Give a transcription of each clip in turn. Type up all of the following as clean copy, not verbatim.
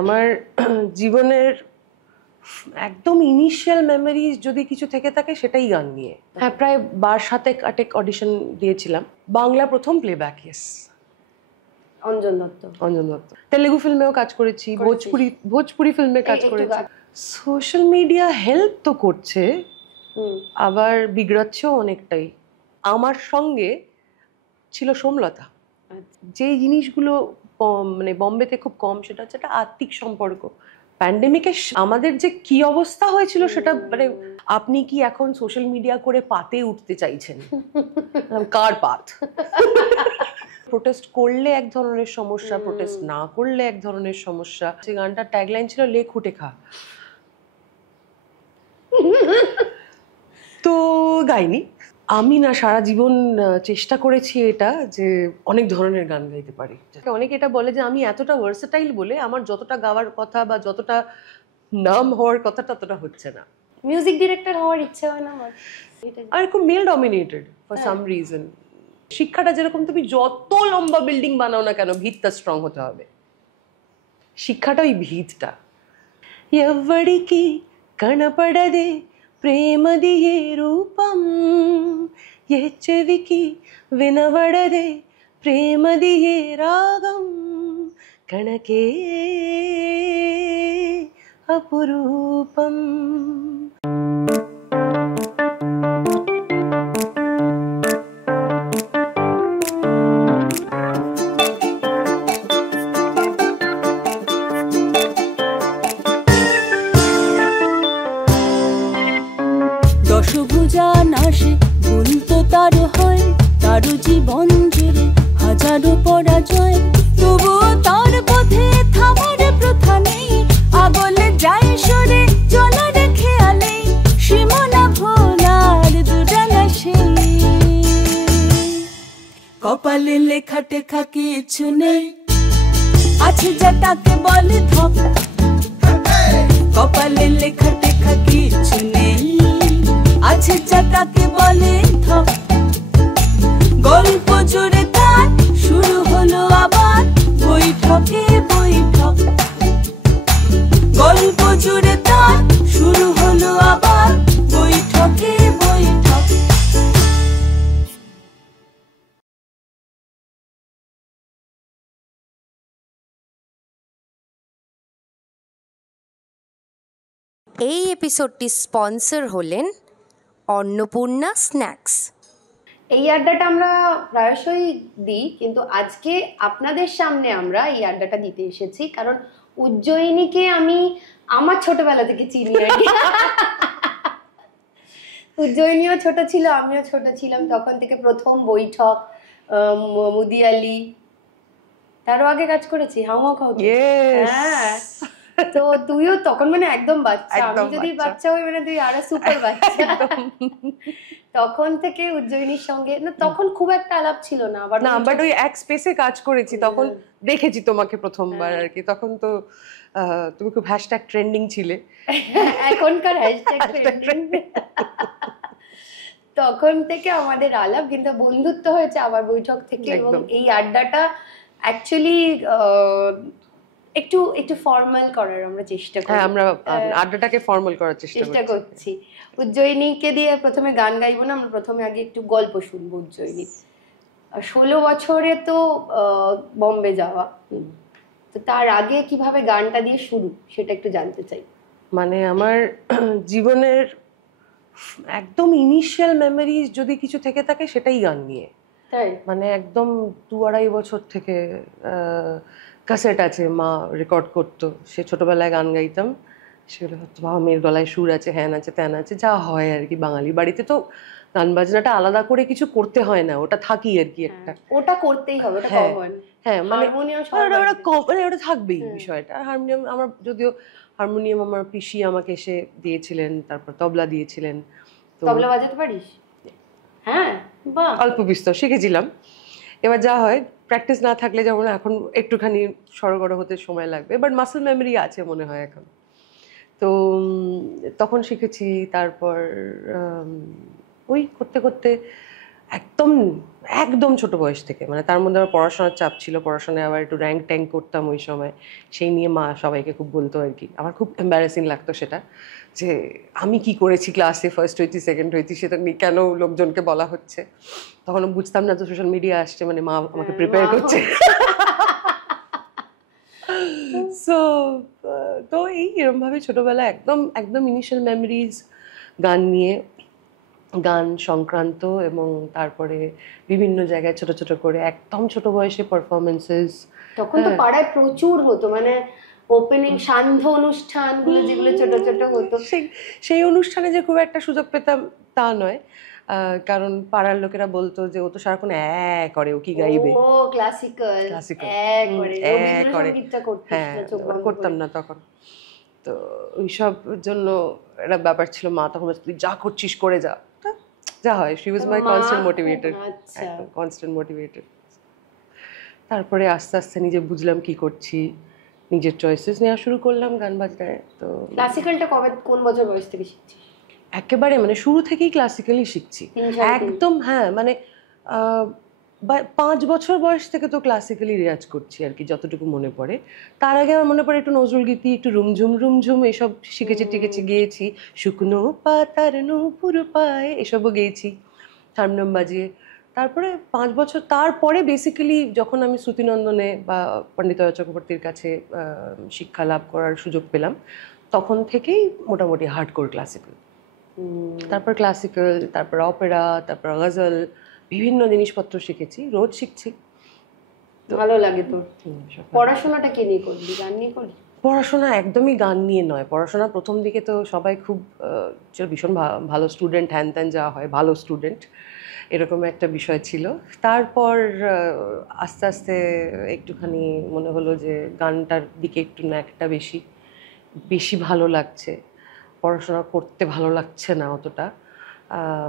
আমার জীবনের একদম ইনিশিয়াল মেমোরিজ যদি কিছু থেকে থাকে সেটাই গান নিয়ে। হ্যাঁ, প্রায় 12-7 অডিশন দিয়েছিলাম। বাংলা প্রথম প্লেব্যাক, ইয়েস, অঞ্জন দত্ত। অঞ্জন দত্ত। তেলেগু ফিল্মেও কাজ করেছি, ভোজপুরি ফিল্মে কাজ করেছি। সোশ্যাল মিডিয়া হেল্প তো করছে, আবার বিগড়াচ্ছেও অনেকটাই। আমার সঙ্গে ছিল সোমলতা। যে জিনিসগুলো মানে বম্বেতে খুব কম, সেটা হচ্ছে একটা আত্মিক সম্পর্ক। প্যান্ডেমিকে আমাদের যে কি অবস্থা হয়েছিল সেটা মানে, আপনি কি এখন সোশ্যাল মিডিয়া করে পাতে উঠতে চাইছেন? কার পাত? প্রোটেস্ট করলে এক ধরনের সমস্যা, প্রোটেস্ট না করলে এক ধরনের সমস্যা। যে গানটার ট্যাগলাইন ছিল লে খুঁটে খা, তো গাইনি। আমি না সারা জীবন চেষ্টা করেছি এটা, যে অনেক ধরনের গান গাইতে পারি। অনেকে এটা বলে যে আমি এতটা ভার্সেটাইল বলে আমার যতটা গাওয়ার কথা বা যতটা নাম হওয়ার কথা ততটা হচ্ছে না। মিউজিক ডিরেক্টর হওয়ার ইচ্ছে হয় না আমার, আর খুব male dominated for some reason. শিক্ষাটা যেরকম, তুমি যত লম্বা বিল্ডিং বানাও না কেন, ভিতটা স্ট্রং হতে হবে। শিক্ষাটা ওই ভিতটা। ఎవ్వడికి కనపడదే ప్రేమదియే రూపం, ఏ చెవికి వినబడదే ప్రేమదియే రాగం, కణకే అపురూపం. দশভুজা নাশে বলতো তার হয়, তার জীবন জুড়ে হাজারো পরাজয়, তবুও তার পথে থামার প্রথা নেই, আগলে যায় সরে চলার খেয়ালে, সীমানা ভোলার দুরানা সেই, কপালে লেখা টেখা কিছু নেই, আছে যা তাকে বলে ধপ, কপালে লেখা টেখা কিছু নেই, আছে যা তাকে বলে ধপ, গল্প জুড়ে তার শুরু হলো আবার বৈঠকে বৈঠক, গল্প জুড়ে তার শুরু হলো আবার বৈঠকে বৈঠক। এই এপিসোডটি স্পন্সর হলেন অন্নপূর্ণা স্ন্যাক্স। এই আড্ডাটা আমরা প্রায়শই দিই, কিন্তু আজকে আপনাদের সামনে আমরা এই আড্ডাটা দিতে এসেছি কারণ উজ্জয়িনীকে আমি আমার ছোটবেলা থেকে চিনি আর কি। উজ্জয়িনীও ছোট ছিল, আমিও ছোট ছিলাম, তখন থেকে প্রথম বৈঠক, মুদিয়ালি, তারও আগে কাজ করেছি হাউমা খাও। হ্যাঁ, তো তুইও তখন মানে একদম বাচ্চা, আমি যদি বাচ্চা হই মানে তুই আরো সুপার বাচ্চা। তখন থেকে উজ্জয়িনীর সঙ্গে না, তখন খুব একটা আলাপ ছিল না, আবার না, বাট ওই এক স্পেসে কাজ করেছি, তখন দেখেছি তোমাকে প্রথমবার আর কি। তখন তো তুমি খুব হ্যাশট্যাগ ট্রেন্ডিং ছিলে, এখনকার হ্যাশট্যাগ ট্রেন্ডিং। তখন থেকে আমাদের আলাপ, কিন্তু বন্ধুত্ব হয়েছে আবার বৈঠক থেকে। এবং এই আড্ডাটা অ্যাকচুয়ালি একটু একটু ফর্মাল করার আমরা চেষ্টা করি। হ্যাঁ, আমরা আড্ডাটাকে ফর্মাল করার চেষ্টা করছি। উজ্জয়িনীকে দিয়ে প্রথমে গান গাইবো না, আমরা প্রথমে আগে একটু গল্প শুনবো উজ্জয়িনী। 16 বছরে তো বম্বে যাওয়া, তো তার আগে কিভাবে গানটা দিয়ে শুরু সেটা একটু জানতে চাই। মানে আমার জীবনের একদম ইনিশিয়াল মেমোরিজ যদি কিছু থেকে থাকে সেটাই গান নিয়ে। তাই মানে একদম 2-2.5 বছর থেকে ক্যাসেট আছে, মা রেকর্ড করতো, সে ছোটবেলায় গান গাইতাম, সেগুলো হতো বাবা মেয়ের গলায় সুর আছে, হ্যান আছে, ত্যান আছে, যা হয় আর কি। বাঙালি বাড়িতে তো গান বাজনাটা আলাদা করে কিছু করতে হয় না, ওটা থাকি আর কি একটা, ওটা করতেই হবে, ওটা কমন। হ্যাঁ, মানে ওটা থাকবেই বিষয়টা। আর হারমোনিয়াম, আমার যদিও হারমোনিয়াম আমার পিসি আমাকে এসে দিয়েছিলেন, তারপর তবলা দিয়েছিলেন। তবলা বাজাতে পারিস? হ্যাঁ, বাহ, অল্প বিস্তর শিখেছিলাম। এবার যা হয়, প্র্যাকটিস না থাকলে যেমন এখন একটুখানি সড়গড় হতে সময় লাগবে, বাট মাসেল মেমোরি আছে মনে হয় এখন। তো তখন শিখেছি। তারপর ওই করতে করতে একদম একদম ছোট বয়স থেকে, মানে তার মধ্যে আবার পড়াশোনার চাপ ছিল, পড়াশোনায় আবার একটু র্যাঙ্ক ট্যাঙ্ক করতাম ওই সময়, সেই নিয়ে মা সবাইকে খুব বলতো আর কি। আমার খুব এম্বারেসিং লাগতো সেটা, যে আমি কি করেছি, ক্লাসে ফার্স্ট হয়েছি সেকেন্ড হয়েছি, সেটা নিয়ে কেন লোকজনকে বলা হচ্ছে। তখনও বুঝতাম না তো সোশ্যাল মিডিয়া আসছে, মানে মা আমাকে প্রিপেয়ার করছে। সো তো এই এরমভাবে ছোটবেলায় একদম একদম ইনিশিয়াল মেমোরিজ গান নিয়ে, গান সংক্রান্ত, এবং তারপরে বিভিন্ন জায়গায় ছোট ছোট করে একদম ছোট বয়সে পারফরমেন্সেস। তখন তো পাড়ায় প্রচুর হতো, মানে ওপেনিং সান্ধ্য অনুষ্ঠানগুলো যেগুলো ছোট ছোট হতো, সেই অনুষ্ঠানে যে খুব একটা সুযোগ পেতাম তা নয়, কারণ পাড়ার লোকেরা বলতো যে ও তো সারাক্ষণ করে, ও কি গাইবে। ও ক্লাসিক্যাল হ্যাঁ, করতাম না তখন। তো ওইসব জন্য একটা ব্যাপার ছিল, মা তখন তুই যা করছিস করে যা, যা হয়। She was my constant motivator, একদম কনস্ট্যান্ট মোটিভেটর। তারপরে আস্তে আস্তে নিজে বুঝলাম কি করছি, নিজের চয়েসেস নেওয়া শুরু করলাম গান বাজনায়। তো ক্লাসিক্যালটা কোন বছর বয়স থেকে শিখছিস? একেবারে মানে শুরু থেকেই ক্লাসিক্যালি শিখছি একদম। হ্যাঁ, মানে 5 বছর বয়স থেকে তো ক্লাসিক্যালি রেয়াজ করছি আর কি, যতটুকু মনে পড়ে। তার আগে আমার মনে পড়ে একটু নজরুল গীতি, একটু রুমঝুম রুমঝুম এসব শিখেছি, টিকেছি, গেয়েছি। শুকনো পাতার নূপুর পায়ে এসবও গেয়েছি হারমোনিয়াম বাজিয়ে। তারপরে 5 বছর তারপরে বেসিক্যালি যখন আমি শ্রুতিনন্দনে বা পণ্ডিতয় চক্রবর্তীর কাছে শিক্ষা লাভ করার সুযোগ পেলাম, তখন থেকেই মোটামুটি হার্ডকোর ক্লাসিক্যাল। তারপর ক্লাসিক্যাল, তারপর অপেরা, তারপর গজল, বিভিন্ন জিনিসপত্র শিখেছি, রোজ শিখছি। ভালো লাগে তোর? পড়াশোনাটা কি নিয়ে করলি? গান নিয়ে করলি? পড়াশোনা একদমই গান নিয়ে নয়। পড়াশোনা প্রথম দিকে তো সবাই খুব ভীষণ ভালো স্টুডেন্ট, হ্যান ত্যান যা হয় ভালো স্টুডেন্ট, এরকম একটা বিষয় ছিল। তারপর আস্তে আস্তে একটুখানি মনে হলো যে গানটার দিকে একটু ন্যাকটা বেশি বেশি ভালো লাগছে, পড়াশোনা করতে ভালো লাগছে না অতটা,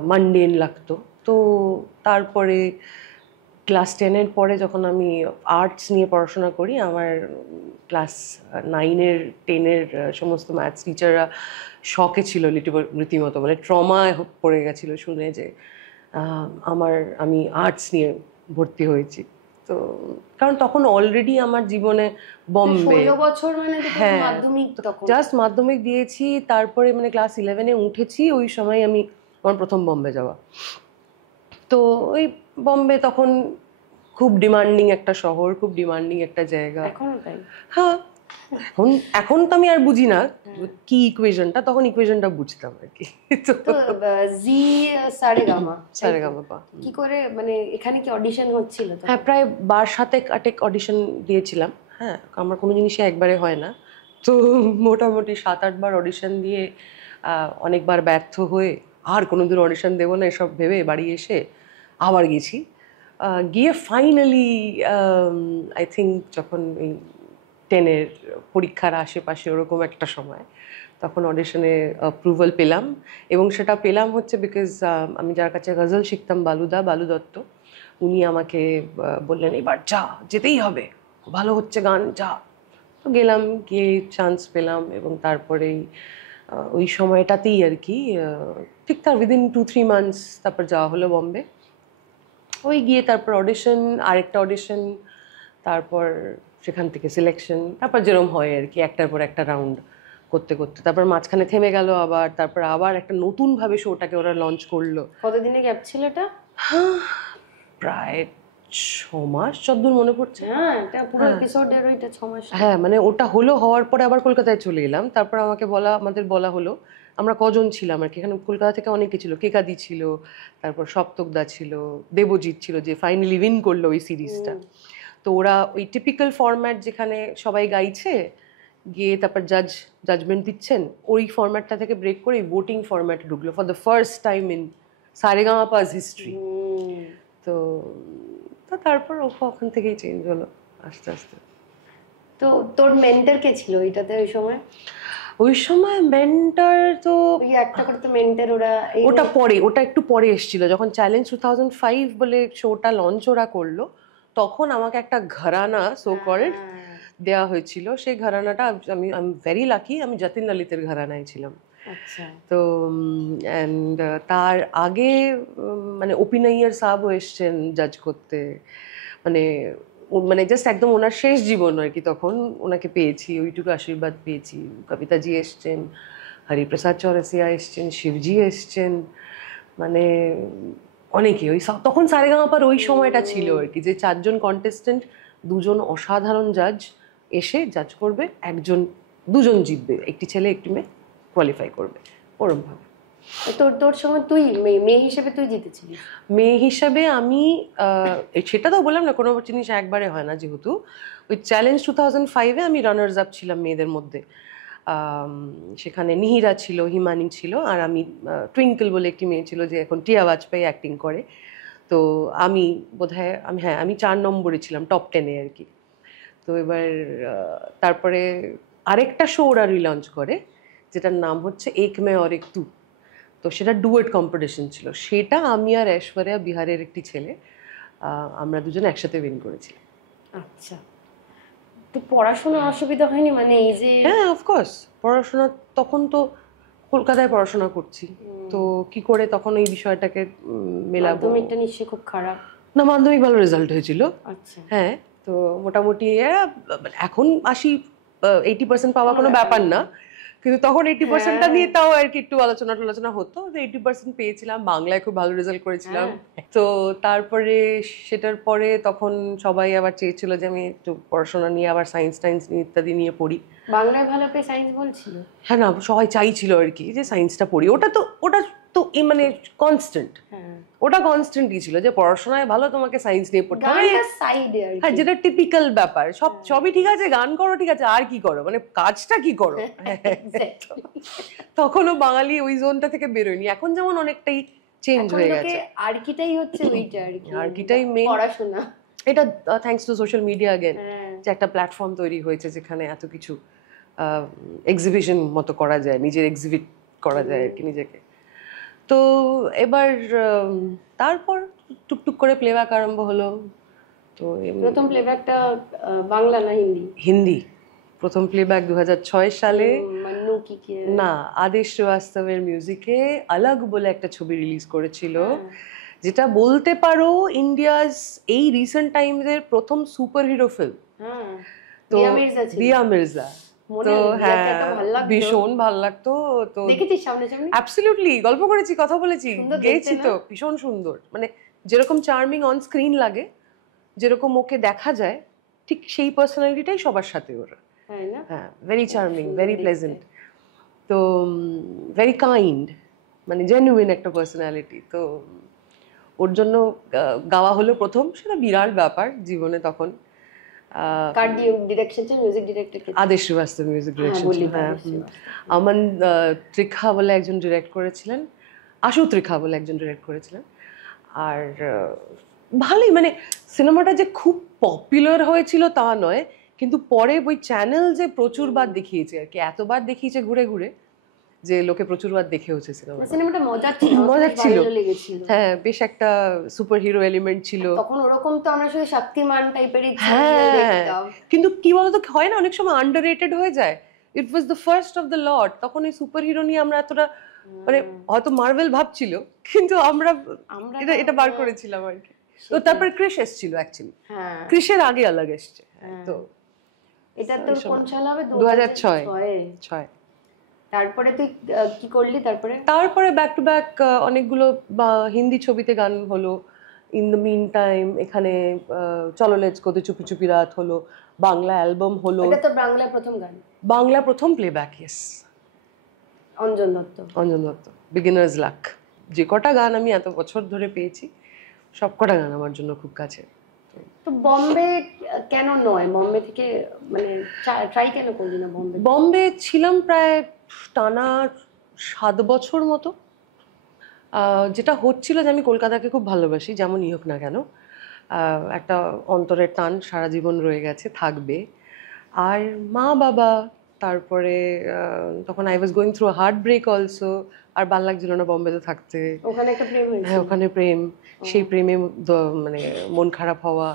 মানডেন লাগতো। তো তারপরে ক্লাস 10-এর পরে যখন আমি আর্টস নিয়ে পড়াশোনা করি, আমার ক্লাস 9-এর 10-এর সমস্ত ম্যাথস টিচাররা শকে ছিল রীতিমতো, মানে ট্রমায় পড়ে গেছিলো শুনে যে আমি আর্টস নিয়ে ভর্তি হয়েছি। তো কারণ তখন অলরেডি আমার জীবনে বম্বে, হ্যাঁ জাস্ট মাধ্যমিক দিয়েছি, তারপরে মানে ক্লাস 11-এ উঠেছি, ওই সময় আমার প্রথম বম্বে যাওয়া। তো ওই বম্বে তখন খুব ডিমান্ডিং একটা শহর, খুব ডিমান্ডিং একটা জায়গা। হ্যাঁ, এখন তো আমি আর বুঝি না কি ইকুয়েশনটা, তখন ইকুয়েশনটা বুঝতাম আর কি। তো জি সারেগামা কি করে, মানে এখানে কি অডিশন হচ্ছিল? হ্যাঁ, প্রায় 7-8 অডিশন দিয়েছিলাম। হ্যাঁ, আমার কোনো জিনিসই একবারে হয় না, তো মোটামুটি 7-8 বার অডিশন দিয়ে অনেকবার ব্যর্থ হয়ে আর কোনোদিন অডিশন দেবো না এসব ভেবে বাড়ি এসে আবার গেছি। গিয়ে ফাইনালি আই থিঙ্ক যখন এই 10-এর পরীক্ষার আশেপাশে ওরকম একটা সময়, তখন অডিশনে অ্যাপ্রুভাল পেলাম। এবং সেটা পেলাম হচ্ছে বিকজ আমি যার কাছে গজল শিখতাম, বালু দত্ত, উনি আমাকে বললেন এবার যা, যেতেই হবে, ভালো হচ্ছে গান, যা। তো গেলাম, গিয়ে চান্স পেলাম, এবং তারপরেই ওই সময়টাতেই আর কি ঠিক তার উইদিন 2-3 মান্থস তারপর যাওয়া হলো বম্বে। ওই গিয়ে তারপর অডিশন, আরেকটা অডিশন, তারপর সেখান থেকে সিলেকশন, তারপর যেরকম হয় আর কি, একটার পর একটা রাউন্ড করতে করতে তারপর মাঝখানে থেমে গেল আবার, তারপর আবার একটা নতুনভাবে শোটাকে ওরা লঞ্চ করলো। কতদিনের গ্যাপ ছিল এটা? প্রায় 6 মাস যতদূর মনে পড়ছে। হ্যাঁ, এটা পুরো এপিসোডের ওইটা 6 মাস। হ্যাঁ, মানে ওটা হওয়ার পরে আবার কলকাতায় চলে এলাম। তারপর আমাদের বলা হলো, আমরা কজন ছিলাম আর কি এখানে, কলকাতা থেকে অনেকে ছিল, কেকাদি ছিল, তারপর সপ্তকদা ছিল, দেবজিৎ ছিল, যে ফাইনালি উইন করলো ওই সিরিজটা। তো ওরা ওই টিপিক্যাল ফরম্যাট যেখানে সবাই গাইছে, গিয়ে তারপর জাজমেন্ট দিচ্ছেন, ওই ফরম্যাটটা থেকে ব্রেক করে ভোটিং ফরম্যাটে ঢুকলো for the first time in Saregamapa's history. তো তারপর ওখান থেকেই চেঞ্জ হলো আস্তে আস্তে। তো তোর মেন্টর কে ছিল এটাতে ওই সময়? মেন্টর তো একটা করে তো মেন্টর ওটা একটু পরে এসেছিল, যখন চ্যালেঞ্জ 2005 বলে শোটা লঞ্চ ওরা করলো, তখন আমাকে একটা ঘরানা সো কল্ড দেওয়া হয়েছিল। সেই ঘরানাটা আমি ভেরি লাকি, আমি যতীন ললিতের ঘরানায় ছিলাম। আচ্ছা তো অ্যান্ড তার আগে মানে অপিনাইয়ার সাহাবও এসছেন জাজ করতে, মানে মানে জাস্ট একদম ওনার শেষ জীবন আর কি, তখন ওনাকে পেয়েছি, ওইটুকু আশীর্বাদ পেয়েছি। কবিতাজি এসছেন, হরিপ্রসাদ চৌরাসিয়া এসছেন, শিবজি এসছেন, মানে অনেকে ওই তখন সারেগামাপার ওই সময়টা ছিল আর কি, যে 4 জন কন্টেস্টেন্ট, 2 জন অসাধারণ জাজ এসে জাজ করবে, 2 জন জিতবে, একটি ছেলে একটি মেয়ে কোয়ালিফাই করবে, ওরম ভাবে। তোর সময় তুই মেয়ে হিসেবে তুই জিতেছিলিস? মেয়ে হিসাবে আমি সেটা তো বললাম না, কোনো জিনিস একবারে হয় না, যেহেতু ওই চ্যালেঞ্জ 2005-এ আমি রানার্স আপ ছিলাম মেয়েদের মধ্যে। সেখানে নিহিরা ছিল, হিমানি ছিল, আর আমি টুইঙ্কল বলে একটি মেয়ে ছিল যে এখন টিয়া বাজপেয়ী অ্যাক্টিং করে। তো আমি বোধহয় আমি 4 নম্বরে ছিলাম, টপ 10-এ আর কি। তো এবার তারপরে আরেকটা শো ওরা রিলঞ্চ করে, যেটার নাম হচ্ছে এক মে অর এক তু। তো সেটা ডুয়েট কম্পিটিশন ছিল, সেটা আমি আর ঐশ্বরিয়া, বিহারের একটি ছেলে, আমরা 2জন একসাথে উইন করেছি। আচ্ছা, তো পড়াশোনার অসুবিধা হয়নি? মানে এই যে হ্যাঁ, অফকোর্স পড়াশোনা, তখন তো কলকাতায় পড়াশোনা করছি, তো কি করে তখন এই বিষয়টাকে মেলাবো। মাধ্যমিকটা নিশ্চয়ই খুব খারাপ? না, মাধ্যমিক ভালো রেজাল্ট হয়েছিল। আচ্ছা, হ্যাঁ, তো মোটামুটি এখন 80% পাওয়া কোনো ব্যাপার না, কিন্তু তখন 80%টা নিয়ে তাও আর কি একটু আলোচনা হতো। 80% পেয়েছিলাম, বাংলায় খুব ভালো রেজাল্ট করেছিলাম। তো তারপরে সেটার পরে তখন সবাই আবার চেয়েছিল যে আমি একটু পড়াশোনা নিয়ে আবার সায়েন্স নিয়ে ইত্যাদি নিয়ে পড়ি। বাংলায় ভালো পেয়ে সায়েন্স বলছিল? হ্যাঁ, না সবাই চাইছিল আর কি যে সায়েন্সটা পড়ি। ওটা তো মানে কনস্ট্যান্ট, ওটা কনস্ট্যান্টই ছিল যে পড়াশোনায় ভালো, তোমাকে সায়েন্স নিয়ে পড়তে হবে। হ্যাঁ, যেটা টিপিক্যাল ব্যাপার, সবই ঠিক আছে, গান করো ঠিক আছে, আর কি করো, মানে কাজটা কি করো। তখনও বাঙালি ওই জোনটা থেকে বেরোয়নি, এখন যেমন অনেকটাই চেঞ্জ হয়ে গেছে। আর্কিটাই হচ্ছে ওইটা আর কি, আর্কিটাই মেইন পড়াশোনা। এটা thanks to social media again, যে একটা প্ল্যাটফর্ম তৈরি হয়েছে যেখানে এত কিছু এক্সিবিশন মতো করা যায়, নিজের এক্সিবিট করা যায় আর কি নিজেকে। তো এবার তারপর টুকটুক করে প্লেব্যাক আরম্ভ হলো। তো প্রথম প্লেব্যাকটা বাংলা না হিন্দি? হিন্দি। প্রথম প্লেব্যাক 2006 সালে, মান্নু কি না, আদেশ শ্রীবাস্তবের মিউজিকে আলাগ বলে একটা ছবি রিলিজ করেছিল, যেটা বলতে পারো ইন্ডিয়াস এই রিসেন্ট টাইমসের প্রথম সুপার হিরো ফিল্ম। তো দিয়া মির্জা, তো হ্যাঁ ভীষণ ভালো লাগতো। তো দেখেছিস সামনে? অ্যাবসলিউটলি, গল্প করেছি, কথা বলেছি, গেয়েছি, তো ভীষণ সুন্দর, মানে যেরকম চার্মিং অন স্ক্রিন লাগে, যেরকম ওকে দেখা যায়, ঠিক সেই পার্সোনালিটিটাই সবার সাথে ওর। হ্যাঁ, ভেরি চার্মিং, ভেরি প্লেজেন্ট, তো ভেরি কাইন্ড, মানে জেনুইন একটা পার্সোনালিটি। তো ওর জন্য গাওয়া হলো প্রথম, সেটা বিরাট ব্যাপার জীবনে তখন। আদেশ শ্রীবাস্তব মিউজিক ডিরেকশন ছিল। হ্যাঁ, আমান ত্রিখা বলে একজন ডিরেক্ট করেছিলেন, আশু ত্রিখা বলে একজন ডিরেক্ট করেছিলেন। আর ভালোই, মানে সিনেমাটা যে খুব পপুলার হয়েছিল তা নয়, কিন্তু পরে ওই চ্যানেল যে প্রচুরবার দেখিয়েছে আর কি, এতবার দেখিয়েছে ঘুরে ঘুরে, যে লোকে প্রচুরবার দেখেওছে সিনেমাটা। মজার ছিল, হ্যাঁ, বেশ একটা সুপার হিরো এলিমেন্ট ছিল তখন। ওরকম তো আমরা শুধু শক্তিমান টাইপেরই দেখতাম, কিন্তু কি বলতো, হয় না অনেক সময় আন্ডাররেটেড হয়ে যায়। It was the first of the lot, তখন এই সুপার হিরো নিয়ে আমরা এতটা, মানে হয়তো মার্ভেল ভাবছিল, কিন্তু আমরা এটা বার করেছিলাম আর কি। তো তারপর ক্রিশ এসেছিল, অ্যাকচুয়ালি ক্রিশের আগে আলাগ এসছে। তো এটা তো কোন সাল হবে? 2006। তারপরে তুই কি করলি? তারপরে ব্যাক টু ব্যাক অনেকগুলো হিন্দি ছবিতে গান হলো। ইন দ্য মিন টাইম এখানে চলো লেটস গোতে চুপি চুপি রাত হলো, বাংলা অ্যালবাম হলো। এটা তো বাংলা প্রথম গান, বাংলা প্রথম playback. Yes, Anjan Dutta, beginners lakh. যে কটা গান আমি এত বছর ধরে পেয়েছি, সব কটা গান আমার জন্য খুব কাছে। তো বম্বে কেন নয়? বম্বে থেকে মানে ট্রাই কেন করলি না? বম্বে ছিলাম প্রায় টানা 7 বছর মতো। যেটা হচ্ছিল যে আমি কলকাতাকে খুব ভালোবাসি, যেমনই হোক না কেন, একটা অন্তরের টান সারা জীবন রয়ে গেছে, থাকবে। আর মা বাবা, তারপরে তখন I was going through heart break also, আর ভাল লাগছিল না বম্বেতে থাকতে। ওখানে একটা প্রেম হয়েছে? হ্যাঁ, ওখানে প্রেম, সেই প্রেমে মানে মন খারাপ হওয়া,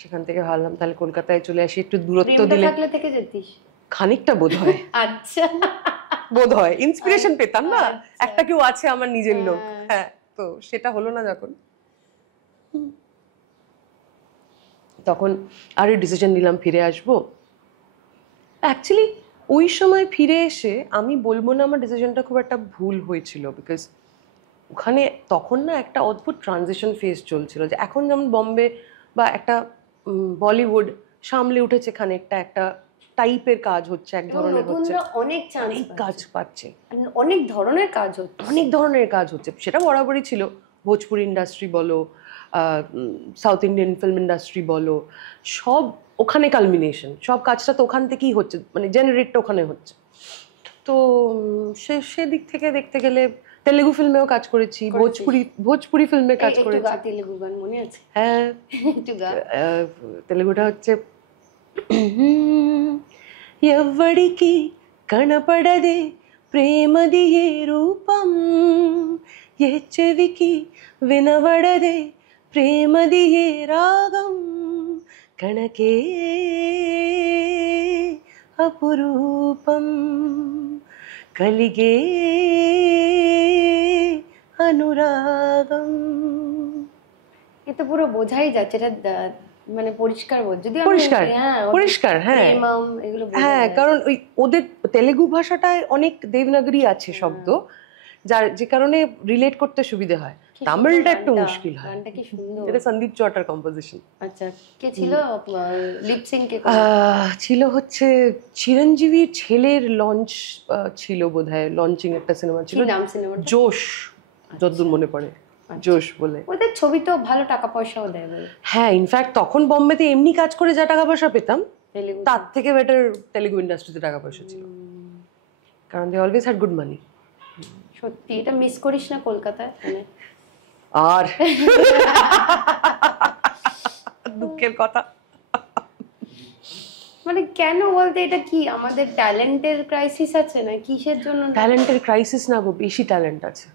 সেখান থেকে ভাবলাম তাহলে কলকাতায় চলে আসি, একটু দূরত্ব দিলে। থাকলে থেকে যেতিস? খানিকটা বোধ হয়। আচ্ছা, বোধ হয় ইন্সপিরেশন পেতাম না, একটা কেউ আছে আমার নিজের লোক। হ্যাঁ, তো সেটা হলো না যখন, তখন আরে ডিসিশন নিলাম ফিরে আসবো। অ্যাকচুয়ালি ওই সময় ফিরে এসে আমি বলবো না আমার ডিসিশনটা খুব একটা ভুল হয়েছিল, বিকজ ওখানে তখন না একটা অদ্ভুত ট্রানজিশন ফেজ চলছিল, যে এখন যেমন বম্বে বা একটা বলিউড সামলে উঠেছে খানিকটা, একটা টাইপের কাজ হচ্ছে, এক ধরনের হচ্ছে, অনেক চান্স কাজ পাচ্ছে, অনেক ধরনের কাজ হচ্ছে, অনেক ধরনের কাজ হচ্ছে। সেটা বরাবরই ছিল, ভোজপুরি ইন্ডাস্ট্রি বলো, সাউথ ইন্ডিয়ান ফিল্ম ইন্ডাস্ট্রি বলো, সব ওখানে কালমিনেশন, সব কাজটা তো ওখান থেকেই হচ্ছে, মানে জেনারেটটা ওখানে হচ্ছে। তো সেদিক থেকে দেখতে গেলে তেলেগু ফিল্মেও কাজ করেছি, ভোজপুরি ফিল্মে কাজ করেছি। তেলেগু গান মনে আছে? হ্যাঁ, তেলেগুটা হচ্ছে ఎవ్వడికి కనపడదే ప్రేమది ఏ రూపం, ఏ చెవికి వినబడదే ప్రేమది ఏ రాగం, కణకే అపురూపం కలిగే অনুরাগম। এ তো পুরো বোঝাই যাচ্ছে, এটা মানে পরিষ্কার বোঝ, যদি পরিষ্কার পরিষ্কার। হ্যাঁ এগুলো হ্যাঁ, কারণ ওই ওদের তেলেগু ভাষাটায় অনেক দেবনাগরী আছে শব্দ, যার যে কারণে রিলেট করতে সুবিধা হয়। তামিলটা একটু মুশকিল হয়। গানটা কি সুন্দর, এটা সন্দীপ চটার কম্পোজিশন। আচ্ছা, কে ছিল লিপ সিং? কে ছিল হচ্ছে চিরঞ্জীবীর ছেলের লঞ্চ ছিল বোধহয়, লঞ্চিং একটা সিনেমা ছিল, নাম সিনেমাটা? জোশ, যতদূর মনে পড়ে, জোশ বলে। ওদের ছবি তো ভালো টাকা পয়সাও দেয় বলে। হ্যাঁ, ইনফ্যাক্ট তখন বম্বেতে এমনি কাজ করে যা টাকা পয়সা পেতাম, তেলেগু তার থেকে বেটার তেলেগু ইন্ডাস্ট্রিতে টাকা পয়সা ছিল, কারণ they always had good money. সত্যি এটা মিস করিস না কলকাতায়? মানে আর দুঃখের কথা, মানে কেন বলতে, এটা কি আমাদের ট্যালেন্টের ক্রাইসিস আছে না কিসের জন্য? ট্যালেন্টের ক্রাইসিস না গো, বেশি ট্যালেন্ট আছে,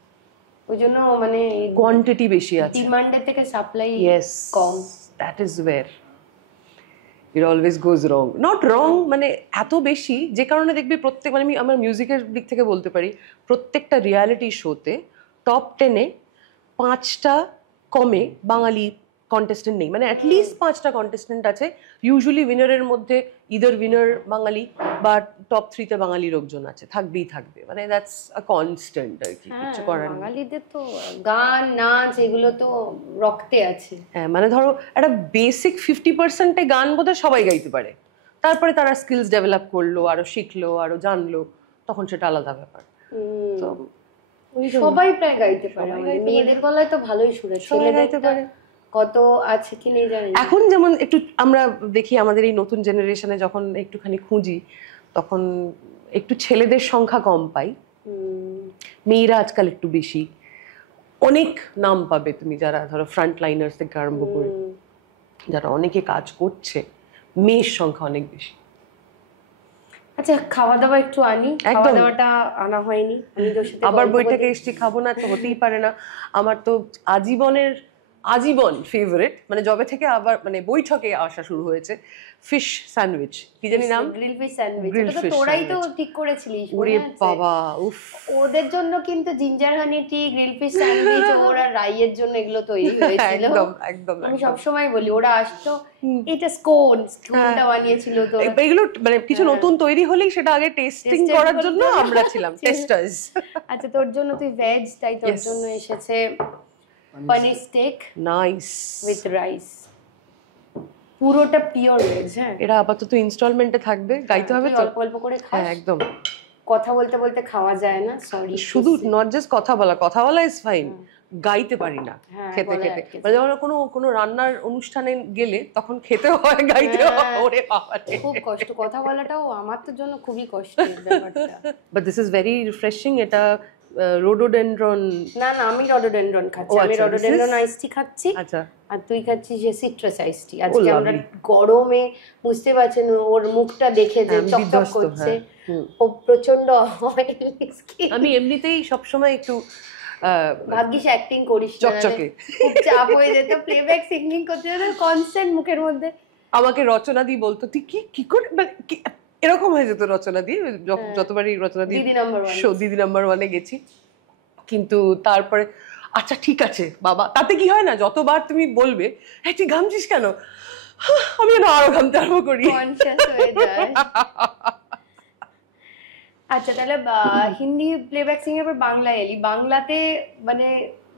ওই জন্য মানে কোয়ান্টিটি বেশি আছে, ডিমান্ডের থেকে supply yes com. That is wire it always goes wrong. Not wrong, মানে এত বেশি যে কারণে দেখবি প্রত্যেক, মানে আমি আমার মিউজিকের দিক থেকে বলতে পারি, প্রত্যেকটা রিয়ালিটি শোতে টপ 10-এ 5টা কমে বাঙালি কন্টেস্টেন্ট নেই, মানে অ্যাটলিস্ট 5টা কন্টেস্টেন্ট আছে। ইউজুয়ালি উইনারের মধ্যে ইদার উইনার বাঙালি বা টপ 3-তে বাঙালি লোকজন আছে, থাকবেই থাকবে, মানে দ্যাটস আ কনস্ট্যান্ট আর কি, কিছু করার নেই। বাঙালিদের তো গান নাচ এগুলো তো রক্তে আছে। হ্যাঁ, মানে ধরো একটা বেসিক 50%-এ গান বোধহয় সবাই গাইতে পারে, তারপরে তারা স্কিলস ডেভেলপ করলো, আরো শিখলো, আরো জানলো, তখন সেটা আলাদা ব্যাপার। তো সবাই প্রায় গাইতে পারে, মেয়েদের গলায় তো ভালোই সুর আছে, ছেলেদের কত আছে কি নেই জানি। এখন যেমন একটু আমরা দেখি আমাদের এই নতুন জেনারেশনে যখন একটুখানি খুঁজি, তখন একটু ছেলেদের সংখ্যা কম পাই, মেয়েরা আজকাল একটু বেশি। অনেক নাম পাবে তুমি যারা ধরো ফ্রন্ট লাইনার্স থেকে আরম্ভ করে যারা অনেকে কাজ করছে, মেয়ের সংখ্যা অনেক বেশি। আচ্ছা, খাওয়া দাওয়া একটু আনি, খাওয়া দাওয়াটা আনা হয়নি, আমি তোর সাথে আবার বইটাকে এসছি, খাবো না তো হতেই পারে না। আমার তো আজীবন ফেভারিট, মানে যবে থেকে আবার মানে বৈঠকে আসা শুরু হয়েছে, ফিশ স্যান্ডউইচ, কি জানি নাম, গ্রিল ফিশ স্যান্ডউইচ। এটা তো তোরাই তো ঠিক করেছিলিস। ওরে বাবা, উফ, ওদের জন্য কিন্তু জিঞ্জার হানি টি, গ্রিল ফিশ স্যান্ডউইচ, ওরা রাইয়ের জন্য এগুলো তৈরি হয়েছিল। একদম একদম। আমি সবসময় বলি, ওরা আসতো, এটা স্কোনটা বানিয়েছিল, তো এগুলো মানে কিছু নতুন তৈরি হলেই সেটা আগে টেস্টিং করার জন্য আমরা ছিলাম টেস্টার্স। আচ্ছা, তোর জন্য তুই ভেজ, তাই তোর জন্য এসেছে পনির স্টেক, নাইস, উইথ রাইস, পুরোটা পিওর ভেজ। হ্যাঁ, এটা আপাতত ইনস্টলমেন্টে থাকবে, গাইতে হবে তো, অল্প অল্প করে খাস। একদম, কথা বলতে বলতে খাওয়া যায় না, সরি। শুধু নট জাস্ট কথা বলা ইজ ফাইন, গাইতে পারি না খেতে খেতে, মানে যখন কোনো রান্নার অনুষ্ঠানে গেলে তখন খেতে হয়, গাইতে হয়, ওরে বাবা খুব কষ্ট, কথা বলাটাও আমার তো জন্য খুবই কষ্টের ব্যাপারটা। But this is very refreshing. এটা রোডোডেন্ড্রন? না, আমি রোডোডেন্ড্রন খাচ্ছি, আমি রোডোডেন্ড্রন আইস টি খাচ্ছি। আচ্ছা, আর তুই খাচ্ছিস যে সিট্রাস আইস টি। আজকে আমরা গরমে, বুঝতে পারছেন ওর মুখটা দেখে যে চকচক করছে, ও প্রচন্ড অয়েলি স্কিন। আমি এমনিতেই সবসময় একটু ভাগ্যিস অ্যাক্টিং করিস, চকচকে, খুব চাপ হয়ে যেত, প্লেব্যাক সিঙ্গিং করতে যেত কনস্ট্যান্ট মুখের মধ্যে। আমাকে রচনা দি বলতো, তুই কি করে এরকম হয়ে যেত রচনা দিয়ে, যতবারই রচনা দিয়ে দিদি নাম্বার ওয়ানে গেছি। কিন্তু তারপরে আচ্ছা ঠিক আছে বাবা, তাতে কি হয় না, যতবার তুমি বলবে হ্যাঁ তুই ঘামছিস কেন, আমি আরো ঘামতে আরম্ভ করি। আচ্ছা তাহলে হিন্দি প্লেব্যাক সিঙ্গার পর বাংলায় এলি, বাংলাতে মানে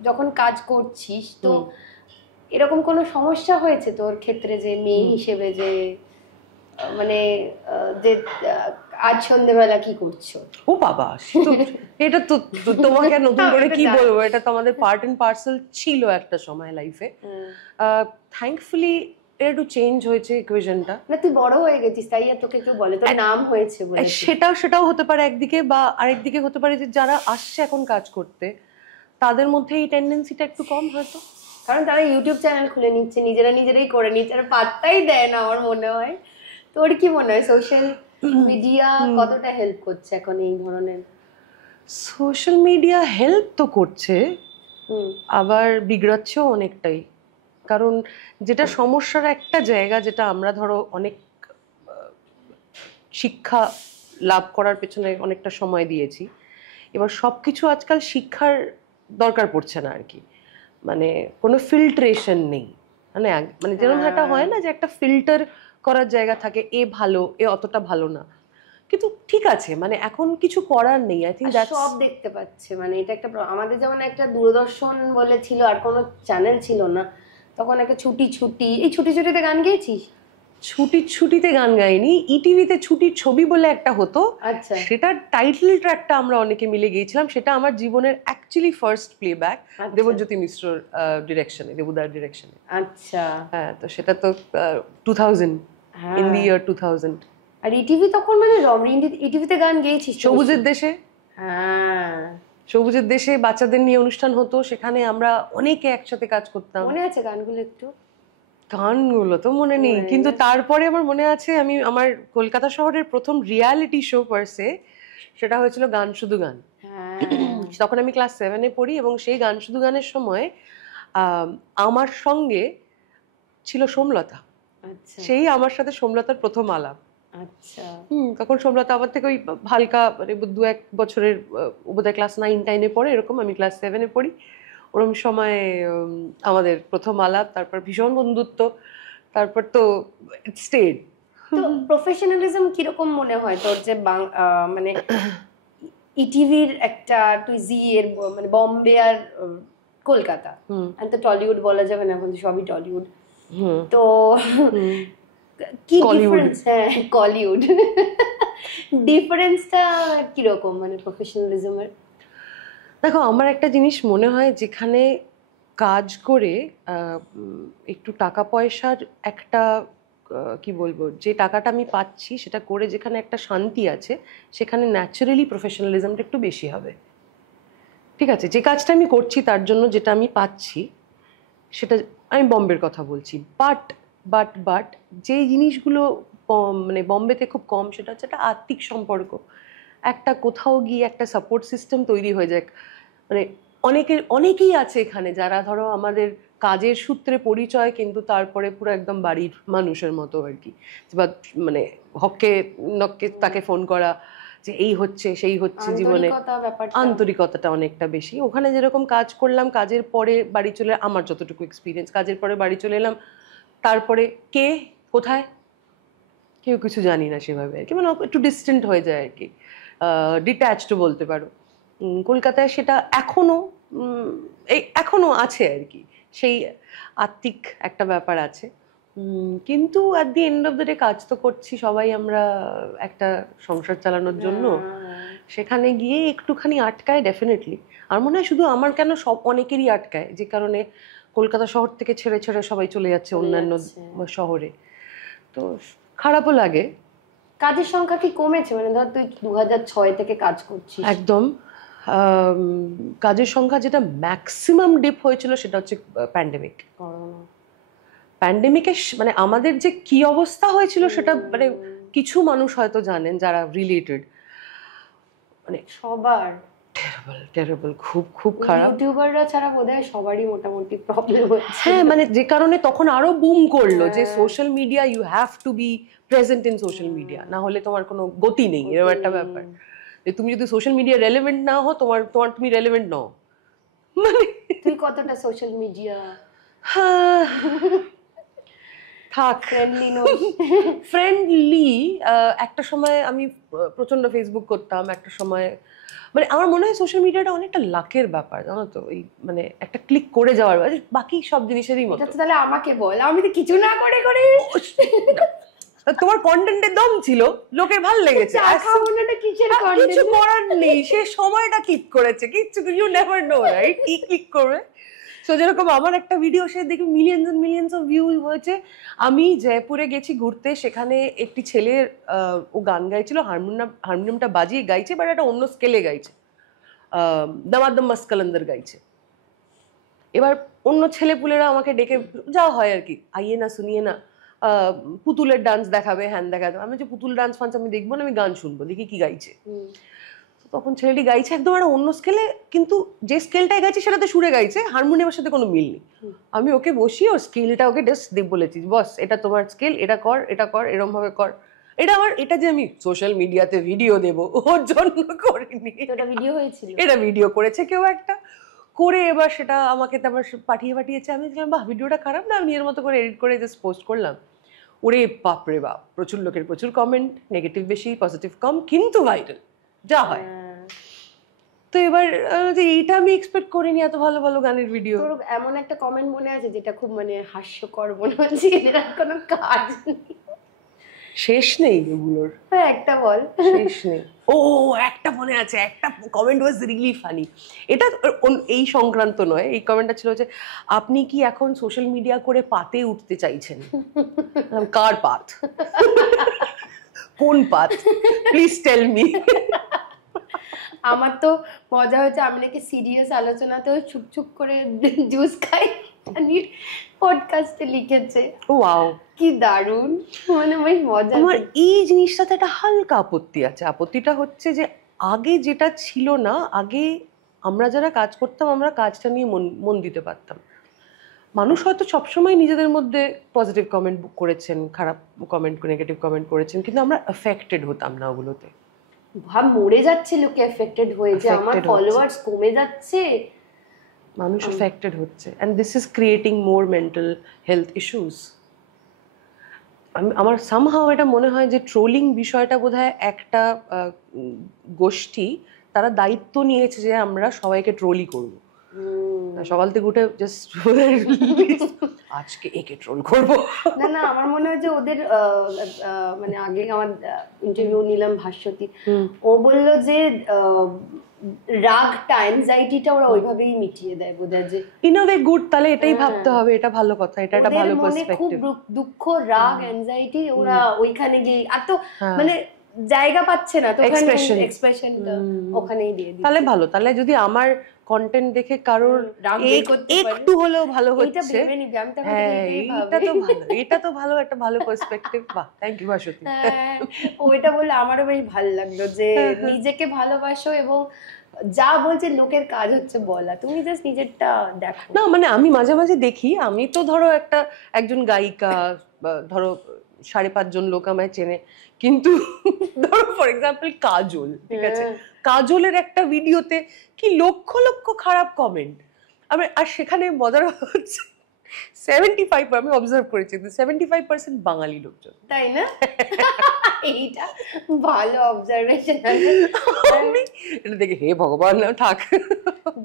যখন কাজ করছিস তো এরকম কোনো সমস্যা হয়েছে তোর ক্ষেত্রে যে মেয়ে হিসেবে যে মানে যে আজ সন্ধ্যেবেলা কি করছো? ও বাবা, এটা তো তোমাকে নতুন করে কি বলবো, এটা তো আমাদের পার্ট এন্ড পার্সেল ছিল একটা সময় লাইফে। থ্যাঙ্কফুলি এটা একটু চেঞ্জ হয়েছে ইকুয়েশনটা। না তুই বড় হয়ে গেছিস তাই তোকে কেউ বলে তোর নাম হয়েছে বলে, সেটাও হতে পারে একদিকে, বা আরেকদিকে হতে পারে যে যারা আসছে এখন কাজ করতে তাদের মধ্যে এই টেন্ডেন্সিটা একটু কম হয়তো, কারণ তারা ইউটিউব চ্যানেল খুলে নিচ্ছে, নিজেরাই করে নিচ্ছে, আর পাত্তাই দেয় না আমার মনে হয়। তোর কি মনে হয় সোশ্যাল মিডিয়া কতটা হেল্প করছে এখন এই ধরনের? সোশ্যাল মিডিয়া হেল্প তো করছে, আবার বিগড়াচ্ছেও অনেকটাই। কারণ যেটা সমস্যার একটা জায়গা, যেটা আমরা ধরো অনেক শিক্ষা লাভ করার পেছনে অনেকটা সময় দিয়েছি, এবার সবকিছু আজকাল শিক্ষার দরকার পড়ছে না আর কি, মানে কোনো ফিল্ট্রেশন নেই, মানে যেরকম একটা হয় না যে একটা ফিল্টার করার জায়গা থাকে, এ ভালো এ অতটা ভালো না, কিন্তু ঠিক আছে মানে এখন কিছু করার নেই। আই থিঙ্ক সব দেখতে পাচ্ছে, মানে এটা একটা আমাদের যেমন একটা দূরদর্শন বলে ছিল আর কোনো চ্যানেল ছিল না, তখন একটা এই ছুটিতে গান গেয়েছিস? ছুটিতে গান গাইনি, ইটিভিতে ছুটির ছবি বলে একটা হতো, আচ্ছা সেটার টাইটেল ট্র্যাকটা আমরা অনেকে মিলে গিয়েছিলাম, সেটা আমার জীবনের অ্যাকচুয়ালি ফার্স্ট প্লেব্যাক দেবজ্যোতি মিশ্র ডিরেকশনে, দেবুদার ডিরেকশনে। আচ্ছা হ্যাঁ, তো সেটা তো 2000 in the year 2000। R ETV তখন মানে ইটিভিতে গান গেয়েছিস? সবুজের দেশে, হ্যাঁ সবুজের দেশে বাচ্চাদের নিয়ে অনুষ্ঠান হতো, সেখানে আমরা অনেকে একসাথে কাজ করতাম। মনে আছে গানগুলো একটু? গানগুলো তো মনে নেই, কিন্তু তারপরে আমার মনে আছে আমার কলকাতা শহরের প্রথম রিয়ালিটি শো পারসে সেটা হয়েছিল গান শুধু গান। তখন আমি ক্লাস 7-এ পড়ি, এবং সেই গান শুধু গানের সময় আমার সঙ্গে ছিল সোমলতা। সেই আমার সাথে সোমলতার প্রথম আলাপ। আচ্ছা তখন সোমলতা আমার থেকে ওই হালকা মানে 2-1 বছরের, বোধহয় ক্লাস 9-10-এ পড়ে, এরকম আমি ক্লাস 7-এ পড়ি, ওরকম সময় আমাদের প্রথম আলাপ, তারপর ভীষণ বন্ধুত্ব, তারপর তো স্টেড। তো প্রফেশনালিজম কিরকম মনে হয় তোর, যে মানে ইটিভির একটা তুই জি এর মানে বম্বে আর কলকাতা, আর তো টলিউড বলা যাবে না, এখন সবই টলিউড, তো কি ডিফারেন্স? হ্যাঁ কলিউড, ডিফারেন্সটা কিরকম মানে প্রফেশনালিজমের? দেখো, আমার একটা জিনিস মনে হয়, যেখানে কাজ করে একটু টাকা পয়সার একটা কি বলবো, যে টাকাটা আমি পাচ্ছি সেটা করে যেখানে একটা শান্তি আছে, সেখানে ন্যাচারালি প্রফেশনালিজমটা একটু বেশি হবে। ঠিক আছে, যে কাজটা আমি করছি তার জন্য যেটা আমি পাচ্ছি, সেটা আমি বম্বের কথা বলছি, বাট যে জিনিসগুলো মানে বম্বেতে খুব কম, সেটা হচ্ছে একটা আত্মিক সম্পর্ক, একটা কোথাও গিয়ে একটা সাপোর্ট সিস্টেম তৈরি হয়ে যায়। মানে অনেকেই আছে এখানে যারা ধরো আমাদের কাজের সূত্রে পরিচয়, কিন্তু তারপরে পুরো একদম বাড়ির মানুষের মতো আর কি, বা মানে হককে নককে তাকে ফোন করা যে এই হচ্ছে সেই হচ্ছে, জীবনে আন্তরিকতাটা অনেকটা বেশি। ওখানে যেরকম কাজ করলাম, কাজের পরে বাড়ি চলে, আমার যতটুকু এক্সপিরিয়েন্স, কাজের পরে বাড়ি চলে এলাম, তারপরে কে কোথায় কেউ কিছু জানি না সেভাবে আর কি, মানে একটু ডিস্টেন্ট হয়ে যায় আর কি, ডিট্যাচড বলতে পারো। কলকাতায় সেটা এখনো আছে আর কি, সেই আত্মিক একটা ব্যাপার আছে, কিন্তু at the end of the day কাজ তো করছি সবাই আমরা একটা সংসার চালানোর জন্য, সেখানে গিয়ে একটুখানি আটকায় ডেফিনেটলি। আর মনে হয় শুধু আমার কেন, অনেকেরই আটকায়, যে কারণে কলকাতা শহর থেকে ছেড়ে সবাই চলে যাচ্ছে অন্যান্য শহরে, তো খারাপও লাগে। কাজের সংখ্যা কি কমেছে? মানে ধর তুই 2006 থেকে কাজ করছিস। একদম, কাজের সংখ্যা যেটা ম্যাক্সিমাম ডিপ হয়েছিল সেটা হচ্ছে প্যান্ডেমিকে, মানে আমাদের যে কি অবস্থা হয়েছিল সেটা মানে কিছু মানুষ হয়তো জানেন যারা রিলেটেড, মানে সবার টেরেবল, খুব খুব খারাপ। ইউটিউবাররা ছাড়া বোধহয় সবারই মোটামুটি প্রবলেম হচ্ছে। হ্যাঁ, মানে যে কারণে তখন আরো বুম করলো যে social media, you have to be present in social media, না হলে তোমার কোনো গতি নেই, এরকম একটা ব্যাপার। যে তুমি যদি সোশ্যাল মিডিয়া রেলেভেন্ট না হও, তুমি রেলেভেন্ট নও। মানে তুই কতটা সোশ্যাল মিডিয়া থাক ফ্রেন্ডলি। একটা সময় আমি প্রচন্ড ফেসবুক করতাম, একটা সময় মানে আমার মনে হয় সোশ্যাল মিডিয়াটা অনেকটা লাকের ব্যাপার, জানো তো, ওই মানে একটা ক্লিক করে যাওয়ার, বাকি সব জিনিসেরই মতো। তাহলে আমাকে বল, আমি তো কিছু না করে করে তোমার কন্টেন্টের দম ছিল, লোকের ভালো লেগেছে, কিছু করার নেই, সে সময়টা ক্লিক করেছে, কিচ্ছু ইউ নেভার নো রাইট, কি ক্লিক করবে। সো যেরকম আমার একটা ভিডিও সে দেখি মিলিয়নস অফ ভিউ হয়েছে। আমি জয়পুরে গেছি ঘুরতে, সেখানে একটি ছেলের ও গান গাইছিল, হারমোনিয়ামটা বাজিয়ে গাইছে, বাট একটা অন্য স্কেলে গাইছে, দমাদম মস্কলন্দর গাইছে। এবার অন্য ছেলেপুলেরা আমাকে ডেকে, যা হয় আর কি, আইয়ে না শুনিয়ে না, পুতুলের ডান্স দেখাবে, হ্যান দেখাবে। আমি যে পুতুল ডান্স ফান্স আমি দেখবো না, আমি গান শুনবো, দেখি কি গাইছে। তখন ছেলেটি গাইছে একদম একটা অন্য স্কেলে, কিন্তু যে স্কেলটাই গাইছে সেটাতে সুরে গাইছে, হারমোনিয়ামের সাথে কোনো মিল নেই। আমি ওকে বসিয়ে ওর স্কেলটা ওকে জাস্ট বলেছি, বস এটা তোমার স্কেল, এটা কর, এরকম ভাবে কর। এটা যে আমি সোশ্যাল মিডিয়াতে ভিডিও দেবো ওর জন্য করিনি, এটা ভিডিও করেছে কেউ একটা করে, এবার সেটা আমাকে তারপর পাঠিয়েছে। আমি দেখলাম বাহ, ভিডিওটা খারাপ না, আমি এর মতো করে এডিট করে জাস্ট পোস্ট করলাম। ওরে বাপরে বাপ, প্রচুর লোকের প্রচুর কমেন্ট, নেগেটিভ বেশি, পজিটিভ কম, কিন্তু ভাইরাল যা হয়। তো এবার এইটা আমি এক্সপেক্ট করিনি, এত ভালো ভালো গানের ভিডিও। তোর এমন একটা কমেন্ট মনে আছে যেটা খুব মানে হাস্যকর মনে হচ্ছে, এর কোনো কাজ নেই, শেষ নেই এগুলোর? একটা বল। শেষ নেই। ও একটা মনে আছে, একটা কমেন্ট ওয়াজ রিয়েলি ফানি। এটা এই সংক্রান্ত নয়, এই কমেন্টটা ছিল যে, আপনি কি এখন সোশ্যাল মিডিয়া করে পাতে উঠতে চাইছেন? কার পাত? কোন পাত? Please tell me. আমার তো মজা হয়েছে, আমি নাকি সিরিয়াস আলোচনাতেও চুপ করে জুস খাই, পডকাস্টে লিখেছে। ওয়াও, কি দারুণ, মানে বেশ মজা। আমার এই জিনিসটাতে একটা হালকা আপত্তি আছে। আপত্তিটা হচ্ছে যে আগে যেটা ছিল না, আগে আমরা যারা কাজ করতাম, আমরা কাজটা নিয়ে মন দিতে পারতাম। মানুষ হয়তো সবসময় নিজেদের মধ্যে পজিটিভ কমেন্ট করেছেন, খারাপ কমেন্ট, নেগেটিভ কমেন্ট করেছেন, কিন্তু আমরা এফেক্টেড হতাম না ওগুলোতে। ভাব, মরে যাচ্ছে লোকে এফেক্টেড হয়েছে, আমার ফলোয়ার্স কমে যাচ্ছে, মানুষ এফেক্টেড হচ্ছে, and this is creating more mental health issues. আমার সামহাও এটা মনে হয় যে ট্রোলিং বিষয়টা বোধহয় একটা গোষ্ঠী, তারা দায়িত্ব নিয়েছে যে আমরা সবাইকে ট্রোলই করব। সকাল থেকে উঠে জাস্ট আজকে একে ট্রোল করব। না আমার মনে হয় যে ওদের মানে আগে আমার ইন্টারভিউ নিলাম ভাস্বতী, ও বলল যে রাগটা, অ্যাংজাইটিটা ওরা ওইভাবেই মিটিয়ে দেয় বোধহয়, যে ইন আ ওয়ে গুড। তাহলে এটাই ভাবতে হবে, এটা ভালো কথা, এটা একটা ভালো পার্সপেক্টিভ। খুব দুঃখ, রাগ, অ্যাংজাইটি ওরা ওইখানে গিয়ে এত মানে জায়গা পাচ্ছে না, তো এক্সপ্রেশনটা ওখানেই দিয়ে দিই। তাহলে ভালো। তাহলে যদি আমার কন্টেন্ট দেখে কারোর একটু হলেও ভালো হচ্ছে, এটা তো ভালো, একটা ভালো পার্সপেক্টিভ। বাহ, থ্যাংক ইউ ভাস্বতী। ওইটা বললে আমারও বেশ ভালো লাগলো যে নিজেকে ভালোবাসো, এবং যা বলছে লোকের কাজ হচ্ছে বলা, তুমি জাস্ট নিজেরটা দেখো না। মানে আমি মাঝে মাঝে দেখি, আমি তো ধরো একজন গায়িকা, ধরো 5.5 জন লোক আমায় চেনে, কিন্তু ধরো ফর এক্সাম্পল কাজল, ঠিক আছে, কাজলের একটা ভিডিওতে কি লক্ষ লক্ষ খারাপ কমেন্ট। আর সেখানে মজার হচ্ছে 75, আমি অবজার্ভ করেছি 75% বাঙালি লোকজন, তাই না? এইটা ভালো অবজারভেশন। আমি এটা দেখে হে ভগবান, না থাক,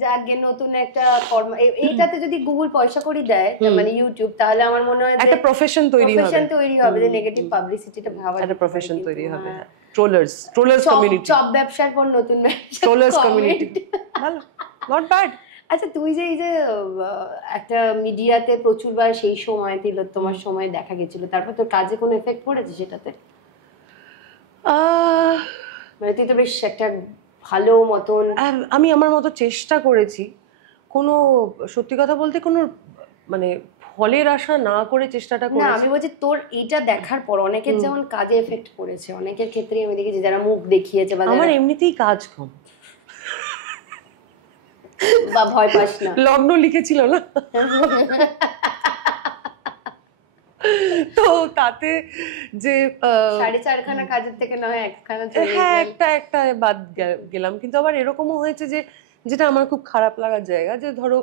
যাকে নতুন একটা কর্ম, এইটাতে যদি গুগল পয়সা করে দেয়, মানে ইউটিউব, তাহলে আমার মনে হয় একটা প্রফেশন তৈরি হবে, যে নেগেটিভ পাবলিসিটিটা ভাবা, একটা প্রফেশন তৈরি হবে। ট্রোলার্স কমিউনিটি, সব ব্যবসার পর নতুন ব্যবসা, ট্রোলার্স কমিউনিটি, ভালো, নট ব্যাড। আচ্ছা, তুই যে এই যে একটা মিডিয়াতে প্রচুরবার সেই সময় তোমার সময় দেখা গেছিল, তারপর তোর কাজে কোনো এফেক্ট পড়েছে সেটাতে? মানে তুই তো বেশ একটা ভালো মতন, আমি আমার মতো চেষ্টা করেছি, কোনো সত্যি কথা বলতে কোনো মানে ফলের আশা না করে চেষ্টাটা করেছি। না, আমি বলছি তোর এইটা দেখার পর অনেকের যেমন কাজে এফেক্ট পড়েছে, অনেকের ক্ষেত্রে আমি দেখেছি যারা মুখ দেখিয়েছে, বা আমার এমনিতেই কাজ কম, বা ভয় পাস না। লগ্ন লিখেছিল না, তো তাতে যে 4.5 কাজের থেকে না হয় একখানা চলে হ্যাঁ গেল। একটা বাদ গেলাম। কিন্তু আবার এরকমও হয়েছে যে, যেটা আমার খুব খারাপ লাগার জায়গা, যে ধরো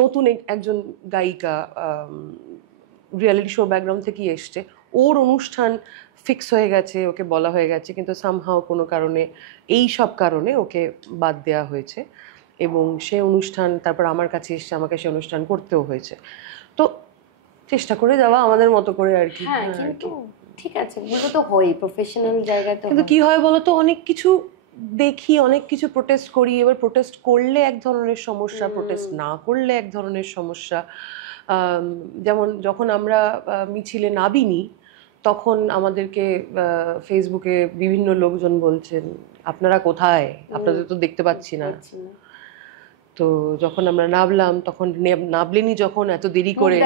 নতুন একজন গায়িকা রিয়েলিটি শো ব্যাকগ্রাউন্ড থেকে এসছে, ওর অনুষ্ঠান ফিক্স হয়ে গেছে, ওকে বলা হয়ে গেছে, কিন্তু সামহাও কোনো কারণে, এই সব কারণে ওকে বাদ দেওয়া হয়েছে এবং সে অনুষ্ঠান তারপর আমার কাছে এসছে, আমাকে সে অনুষ্ঠান করতেও হয়েছে। তো চেষ্টা করে যাওয়া আমাদের মতো করে আর কি। হ্যাঁ কিন্তু ঠিক আছে, এগুলো তো হয় প্রফেশনাল জায়গায়। তো কিন্তু কি হয় বলতো, অনেক কিছু দেখি, অনেক কিছু প্রোটেস্ট করি, এবার প্রোটেস্ট করলে এক ধরনের সমস্যা, প্রোটেস্ট না করলে এক ধরনের সমস্যা। যেমন যখন আমরা মিছিলে নাবিনি, তখন আমাদেরকে ফেসবুকে বিভিন্ন লোকজন বলছেন, আপনারা কোথায়, আপনাদের তো দেখতে পাচ্ছি না। তো যখন আমরা নামলাম, তখন নামলেনি যখন এত দেরি করে,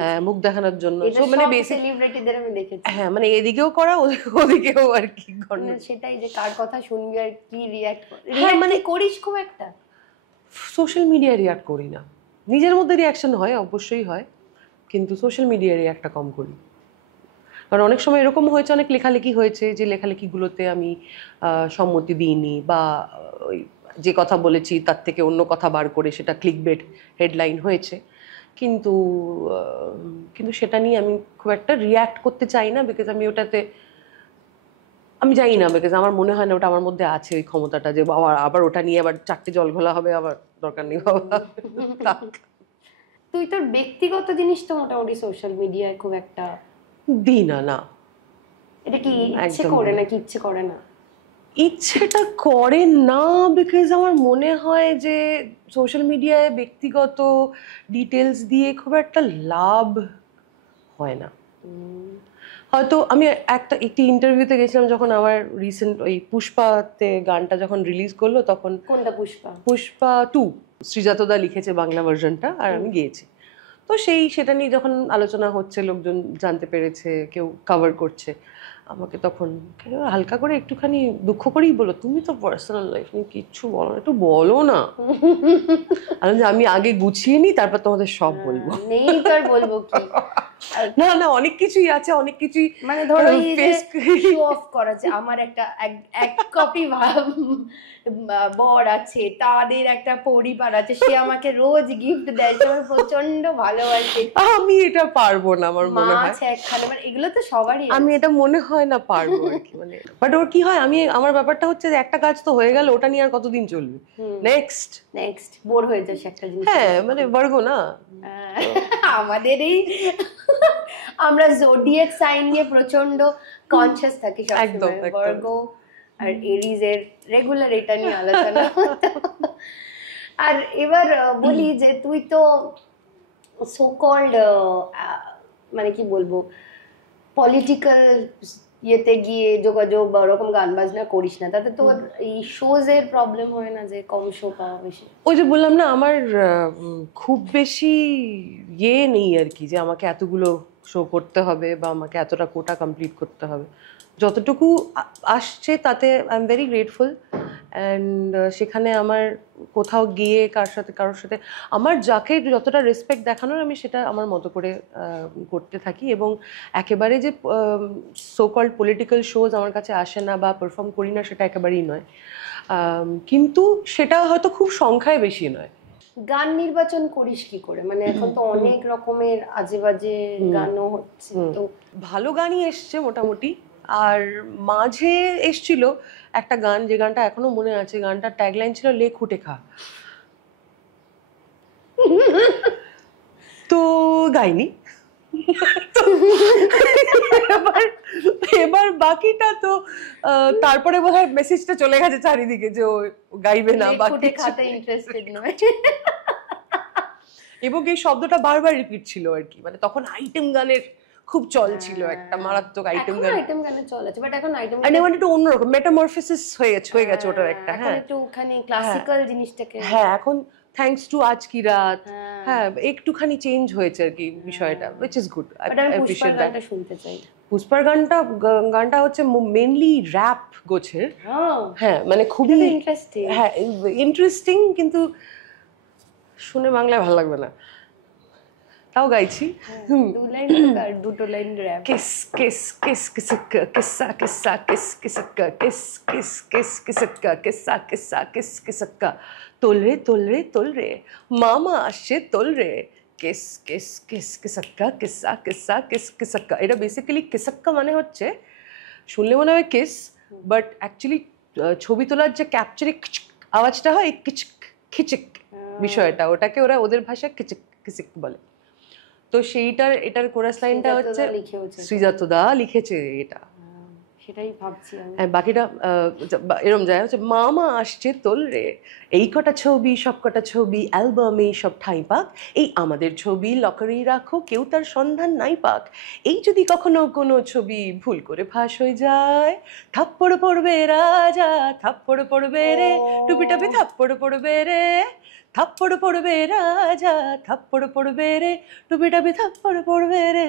হ্যাঁ মুখ দেখানোর জন্য, তো মানে সেলিব্রিটিদের আমি দেখেছি, হ্যাঁ মানে এদিকেও করা ওদিকেও আর কি, সেটাই যে কার কথা শুনবি আর কি রিঅ্যাক্ট করবি। হ্যাঁ মানে করিস খুব একটা সোশ্যাল মিডিয়ায় রিঅ্যাক্ট করি না, নিজের মধ্যে রিঅ্যাকশন হয় অবশ্যই হয়, কিন্তু সোশ্যাল মিডিয়ায় রিঅ্যাক্টটা কম করি। কারণ অনেক সময় এরকম হয়েছে, অনেক লেখালেখি হয়েছে, যে লেখালেখিগুলোতে আমি সম্মতি দিইনি, বা ওই যে কথা বলেছি তার থেকে অন্য কথা বার করে সেটা ক্লিকবেট হেডলাইন হয়েছে, কিন্তু সেটা নিয়ে আমি খুব একটা রিয়্যাক্ট করতে চাই না, বিকজ আমি ওটাতে আমি জানি না, বিকজ আমার মনে হয় না ওটা আমার মধ্যে আছে ওই ক্ষমতাটা, যে বাবা আবার ওটা নিয়ে আবার 4টে জল ঘোলা হবে, আবার দরকার নেই বাবা। তুই তোর ব্যক্তিগত জিনিস তো মোটামুটি সোশ্যাল মিডিয়ায় খুব একটা দিই না। না, এটা কি ইচ্ছে করে নাকি ইচ্ছে করে না? ইচ্ছেটা করে না, বিকজ আমার মনে হয় যে সোশ্যাল মিডিয়ায় ব্যক্তিগত ডিটেলস দিয়ে খুব একটা লাভ হয় না। হয়তো আমি একটি ইন্টারভিউতে গেছিলাম, যখন আমার রিসেন্ট ওই পুষ্পাতে গানটা যখন রিলিজ করলো, তখন কোনটা পুষ্পা 2 শ্রীজাতদা লিখেছে বাংলা ভার্সনটা, আর আমি গেয়েছি। তো সেটা নিয়ে যখন আলোচনা হচ্ছে, লোকজন জানতে পেরেছে, কেউ কভার করছে, আমাকে তখন হালকা করে একটুখানি দুঃখ করেই বলো, তুমি তো পার্সোনাল লাইফ নিয়ে কিচ্ছু বলো না, একটু বলো না। আমি আগে গুছিয়ে নি, তারপর তোমাদের সব বলবো। নেই তো আর বলবো কি? না না, অনেক কিছুই আছে, অনেক কিছুই, মানে ধরো শো অফ করা, যে আমার একটা এক কপি বর আছে, তাদের একটা পরিবার আছে, সে আমাকে রোজ গিফট দেয়, আমার প্রচন্ড ভালোবাসে, আমি এটা পারবো না, আমার মনে হয় একখানে, মানে এগুলো তো সবারই, আমি এটা মনে হয় না পারবো আর কি। মানে বাট ওর কি হয়, আমার ব্যাপারটা হচ্ছে যে একটা কাজ তো হয়ে গেল, ওটা নিয়ে আর কতদিন চলবে, নেক্সট বোর হয়ে যাস একটা জিনিস। হ্যাঁ মানে বর্গ না আমাদের এই আমরা জোডিয়াক সাইন নিয়ে প্রচন্ড কনসিয়াস থাকি সবসময়, বর্গ আর এরিজ এর রেগুলার এটা নিয়ে আলোচনা। আর এবার বলি যে তুই তো সো কল্ড মানে কি বলবো, পলিটিক্যাল ইয়েতে গিয়ে যোগাযোগ বা ওরকম গান বাজনা করিস না, তাতে তোর এই শোজ এর প্রবলেম হয় না, যে কম শো পাওয়া বেশি? ওই যে বললাম না, আমার খুব বেশি নেই আর কি, যে আমাকে এতগুলো শো করতে হবে বা আমাকে এতটা কোটা কমপ্লিট করতে হবে। যতটুকু আসছে তাতে I am very grateful, and সেখানে আমার কোথাও গিয়ে কারোর সাথে আমার যাকে যতটা রেসপেক্ট দেখানোর, আমি সেটা আমার মতো করে করতে থাকি। এবং একেবারে যে সো কল্ড পলিটিক্যাল শোজ আমার কাছে আসে না বা পারফর্ম করি না, সেটা একেবারেই নয়, কিন্তু সেটা হয়তো খুব সংখ্যায় বেশি নয়। গান নির্বাচন করিস কি করে? মানে এখন তো অনেক রকমের আজে বাজে গানও হচ্ছে, তো ভালো গানই এসছে মোটামুটি। আর মাঝে এসছিল একটা গান, যে গানটা এখনো মনে আছে, গানটার ট্যাগলাইন ছিল লে খুঁটে খা, তো গাইনি। এবার বাকিটা তো তারপরে বোধহয় মেসেজটা চলে গেছে চারিদিকে যে ও গাইবে না, বাকি খাতে ইন্টারেস্টেড নয়। এবং এই শব্দটা বারবার রিপিট ছিল আর কি, মানে তখন আইটেম গানের খুব চল ছিল, একটা মারাত্মক আইটেম গানের চল আছে, বাট এখন আইটেম গান একটু অন্যরকম মেটামরফিসিস হয়ে গেছে ওটার একটা। হ্যাঁ একটুখানি ক্লাসিক্যাল জিনিসটাকে, হ্যাঁ এখন থ্যাঙ্কস টু আজ কি রাত, হ্যাঁ একটুখানি চেঞ্জ হয়েছে আর কি বিষয়টা, which is good. I appreciate that. শুনতে চাই। পুষ্পার গানটা হচ্ছে মেনলি র্যাপ গোছের। হ্যাঁ মানে খুবই ইন্টারেস্টিং। হ্যাঁ ইন্টারেস্টিং, কিন্তু শুনে বাংলায় ভালো লাগবে না, তাও গাইছি। দুটো লাইন র্যাপ। কিস কিস কিস কিসকা কিসা কিসা কিস কিসকা কিস কিস কিস কিসকা কিসা কিসা কিস কিসকা তোল রে মামা আসছে তোল রে কিস কিস কিস কিসকা কিসা কিসা কিস কিসকা। এটা বেসিক্যালি কিসকা মানে হচ্ছে শুনলে মনে হয় কিস, বাট অ্যাকচুয়ালি ছবি তোলার যে ক্যাপচারে আওয়াজটা হয় কিচক খিচিক বিষয়টা, ওটাকে ওরা ওদের ভাষায় কিচিক কিচিক বলে। তো এটার কোরাস লাইনটা হচ্ছে শ্রীজাত দা লিখেছে এটা, সেটাই ভাবছি আমি। বাকিটা এরম যায় হচ্ছে মামা আসছে তোল রে, এই কটা ছবি সব কটা ছবি অ্যালবামে সব ঠাঁই পাক, এই আমাদের ছবি লকারেই রাখো কেউ তার সন্ধান নাই পাক, এই যদি কখনো কোনো ছবি ভুল করে ফাঁস হয়ে যায় থাপ্পড় পড়বে রাজা থাপ্পড় পড়বে রে, টুপিটাপি থাপ্পড় পড়বে রে, থাপ্পড় পড়বে রাজা থাপ্পড় পড়বে রে, টুপিটাপি থাপ্পড় পড়বে রে,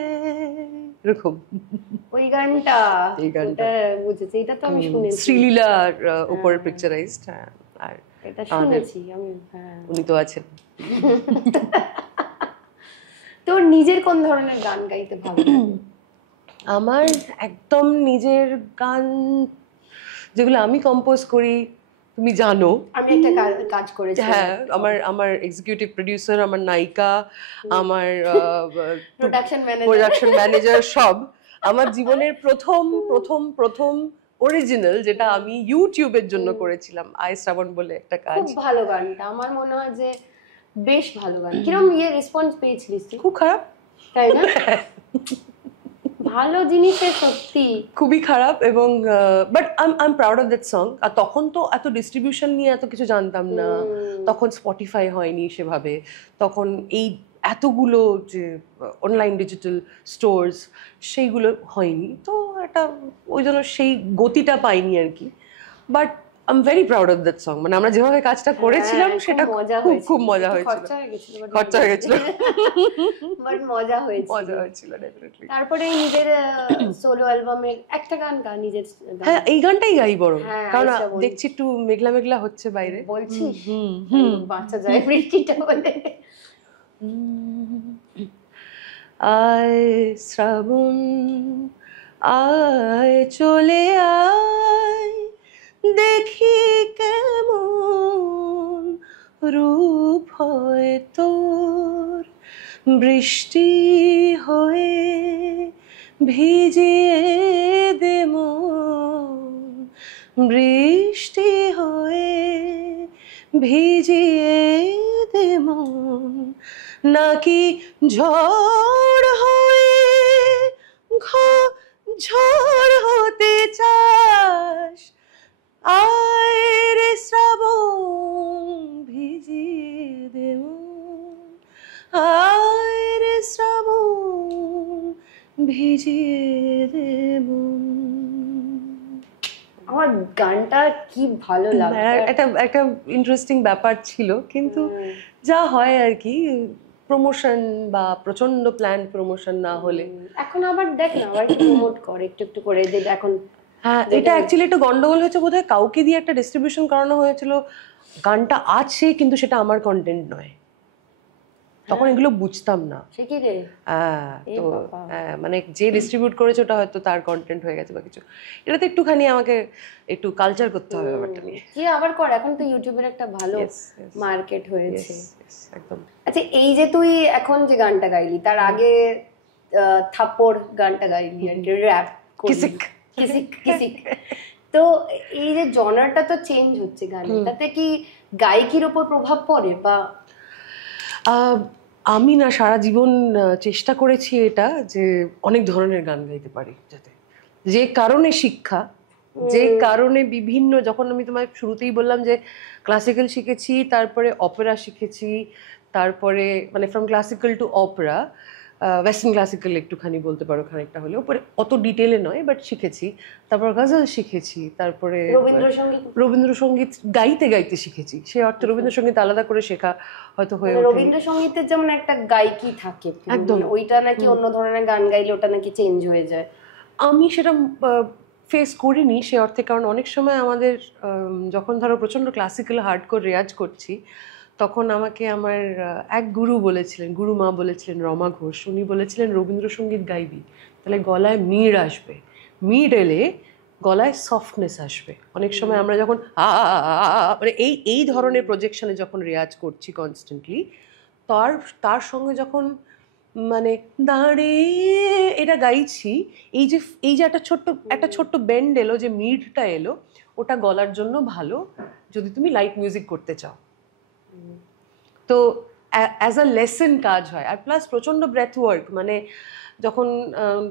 এরকম। ওই গানটা এই গানটা বুঝেছি, এটা তো আমি শুনেছি, শ্রীলীলার উপর পিকচারাইজড। আর এটা শুনেছি আমি। হ্যাঁ, উনি তো আছেন। তোর নিজের কোন ধরনের গান গাইতে ভালো লাগে? আমার একদম নিজের গান যেগুলো আমি কম্পোজ করি, তুমি জানো আমি একটা কাজ করেছি। হ্যাঁ, আমার এক্সিকিউটিভ প্রোডিউসার, আমার নায়িকা, আমার প্রোডাকশন ম্যানেজার সব। আমার জীবনের প্রথম অরিজিনাল যেটা আমি ইউটিউবের জন্য করেছিলাম, আই শ্রাবণ বলে একটা কাজ। খুব ভালো গানটা, আমার মনে হয় যে বেশ ভালো গান। কিরকম রেসপন্স পেয়েছিলিস তুই? খুব খারাপ, তাই না? ভালো জিনিসের সত্যি খুবই খারাপ, এবং but I am proud of that song. আর তখন তো এত ডিস্ট্রিবিউশন নিয়ে এত কিছু জানতাম না, তখন স্পটিফাই হয়নি সেভাবে, তখন এই এতগুলো যে অনলাইন ডিজিটাল স্টোরস সেইগুলো হয়নি, তো এটা ওই জন্য সেই গতিটা পাইনি আর কি। But I am very proud of that song. মানে আমরা যেভাবে কাজটা করেছিলাম সেটা খুব মজা হয়েছিল। খরচা হয়ে গেছিল বাট মজা হয়েছিল ডেফিনেটলি। তারপরে নিজের সোলো অ্যালবামের একটা গান নিজের। হ্যাঁ, এই গানটাই গাই বরং, কারণ দেখছি একটু মেঘলা মেঘলা হচ্ছে বাইরে। বলছিস বাঁচা যায় বৃষ্টিটা বলে। আয় শ্রাবণ আয় চলে আয়, দেখি কেমন রূপ হয় তোর, বৃষ্টি হয়ে ভিজিয়ে দে মন, বৃষ্টি হয়ে ভিজিয়ে দে মন, নাকি ঝড় হয়ে ঝড় হতে চাস, আয় রে শ্রাবণ ভিজিয়ে দে মন, আয় রে শ্রাবণ ভিজিয়ে দে মন। আমার গানটা কি ভালো লাগে, একটা ইন্টারেস্টিং ব্যাপার ছিল, কিন্তু যা হয় আর কি, প্রমোশন বা প্রচন্ড প্ল্যান প্রমোশন না হলে। এখন আবার দেখ না, আবার প্রমোট করে একটু করে যে এখন। হ্যাঁ, এটা অ্যাকচুয়ালি একটা গন্ডগোল হয়েছে বোধহয়, কাউকে দিয়ে একটা ডিস্ট্রিবিউশন করানো হয়েছিল, গানটা আছে কিন্তু সেটা আমার কন্টেন্ট নয়, তখন এগুলো বুঝতাম না। তো মানে যে ডিস্ট্রিবিউট করেছে ওটা হয়তো তার কন্টেন্ট হয়ে গেছে বা কিছু, এটা তো একটুখানি আমাকে একটু কালচার করতে হবে ব্যাপারটা নিয়ে। কি আবার কর, এখন তো ইউটিউবের একটা ভালো মার্কেট হয়েছে একদম। আচ্ছা, এই যে তুই এখন যে গানটা গাইলি, তার আগে থাপ্পড় গানটা গাইলি, র্যাপ কিসিক কিসিক, তো এই যে জনারটা তো চেঞ্জ হচ্ছে গানের, তাতে কি গায়কির উপর প্রভাব পড়ে? বা আমি না সারা জীবন চেষ্টা করেছি এটা, যে অনেক ধরনের গান গাইতে পারি, যাতে যে কারণে শিক্ষা, যে কারণে বিভিন্ন, যখন আমি তোমায় শুরুতেই বললাম যে ক্লাসিক্যাল শিখেছি, তারপরে অপেরা শিখেছি, তারপরে মানে from classical to opera, western classical একটুখানি বলতে পারো খানিকটা হলেও, পরে অত ডিটেলে নয় বাট শিখেছি, তারপর গজল শিখেছি, তারপরে রবীন্দ্রসঙ্গীত গাইতে গাইতে শিখেছি, সেই অর্থে রবীন্দ্রসঙ্গীত আলাদা করে শেখা হয়তো হয়ে ওঠে। রবীন্দ্রসঙ্গীতের যেমন একটা গায়কি থাকে একদম, ওইটা নাকি অন্য ধরনের গান গাইলে ওটা নাকি চেঞ্জ হয়ে যায়। আমি সেটা ফেস করিনি সে অর্থে, কারণ অনেক সময় আমাদের যখন ধরো প্রচণ্ড ক্লাসিক্যাল হার্ডকোর রেয়াজ করছি, তখন আমাকে আমার এক গুরু বলেছিলেন, গুরুমা বলেছিলেন, রমা ঘোষ, উনি বলেছিলেন রবীন্দ্রসঙ্গীত গাইবি তাহলে গলায় মিড় আসবে, মিড় এলে গলায় সফটনেস আসবে। অনেক সময় আমরা যখন মানে এই ধরনের প্রজেকশনে যখন রেয়াজ করছি কনস্ট্যান্টলি, তার সঙ্গে যখন মানে দাঁড়িয়ে এটা গাইছি, এই যে একটা ছোট্ট বেন্ড এলো, যে মিডটা এলো, ওটা গলার জন্য ভালো যদি তুমি লাইট মিউজিক করতে চাও। তো অ্যাজ আ লেসন কাজ হয়। আর প্লাস প্রচণ্ড ব্রেথ ওয়ার্ক, মানে যখন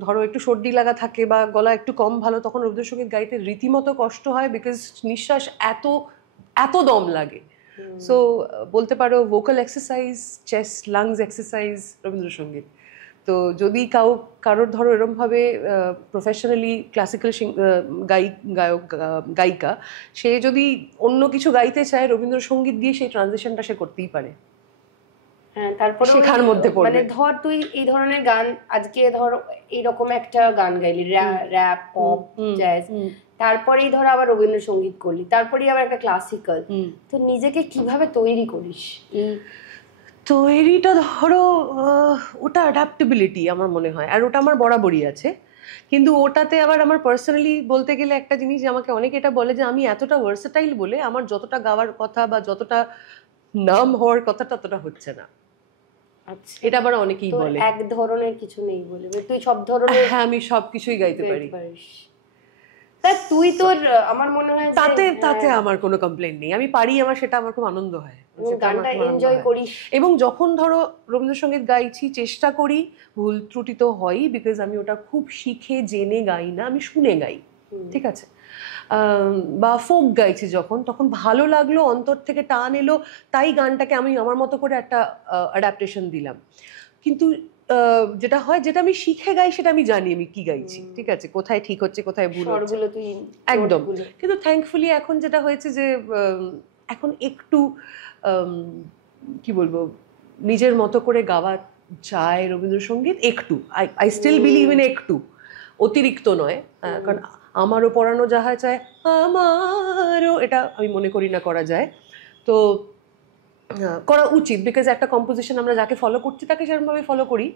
ধরো একটু সর্দি লাগা থাকে বা গলা একটু কম ভালো, তখন রবীন্দ্রসঙ্গীত গাইতে রীতিমতো কষ্ট হয়, বিকজ নিঃশ্বাস এত দম লাগে। সো বলতে পারো vocal exercise, chest lungs exercise Rabindrasangeet. তো যদি কারোর ধরো এরমভাবে প্রফেশনালি ক্লাসিক্যাল গায়িকা, সে যদি অন্য কিছু গাইতে চায় রবীন্দ্রসঙ্গীত দিয়ে, সেই ট্রানজিশনটা সে করতেই পারে। হ্যাঁ, তারপরে শেখার মধ্যে পড়বে। মানে ধর তুই এই ধরনের গান, আজকে ধর এইরকম একটা গান গাইলি, র‍্যাপ, পপ, জ্যাজ, তারপরেই ধর আবার রবীন্দ্রসঙ্গীত করলি, তারপরেই আবার একটা ক্লাসিক্যাল, তো নিজেকে কিভাবে তৈরি করিস? তৈরিটা ধরো ওটা অ্যাডাপ্টেবিলিটি আমার মনে হয়, আর ওটা আমার বরাবরই আছে। কিন্তু ওটাতে আবার আমার পার্সোনালি বলতে গেলে একটা জিনিস, যে আমাকে অনেকে এটা বলে যে আমি এতটা ভার্সেটাইল বলে আমার যতটা গাওয়ার কথা বা যতটা নাম হওয়ার কথা ততটা হচ্ছে না। আচ্ছা, এটা আবার অনেকেই বলে এক ধরনের কিছু নেই বলে, তুই সব ধরনের। হ্যাঁ, আমি সবকিছুই গাইতে পারি। তুই তোর, আমার মনে হয় তাতে আমার কোনো কমপ্লেইন নেই, আমি পারি, সেটা আমার খুব আনন্দ হয়, গানটা এনজয় করিস। এবং যখন ধরো রবীন্দ্রসঙ্গীত গাইছি, চেষ্টা করি, ভুল ত্রুটি তো হয়ই, বিকজ আমি ওটা খুব শিখে জেনে গাই না, আমি শুনে গাই, ঠিক আছে? বা ফোক গাইছি যখন, তখন ভালো লাগলো, অন্তর থেকে টান এলো, তাই গানটাকে আমি আমার মতো করে একটা অ্যাডাপ্টেশন দিলাম। কিন্তু যেটা হয়, যেটা আমি শিখে গাই, সেটা আমি জানি আমি কি গাইছি, ঠিক আছে, কোথায় ঠিক হচ্ছে, কোথায় ভুল হচ্ছে, একদম। কিন্তু থ্যাঙ্কফুলি এখন যেটা হয়েছে, যে এখন একটু কি বলবো, নিজের মতো করে গাওয়া যায় রবীন্দ্রসঙ্গীত, একটু, আই স্টিল বিলিভ ইন একটু, অতিরিক্ত নয়। কারণ আমারও পড়ানো যাহা চায় আমারও, এটা আমি মনে করি না করা যায়। তো করা উচিত, বিকজ একটা কম্পোজিশন আমরা যাকে ফলো করছি তাকে সেরকমভাবে ফলো করি,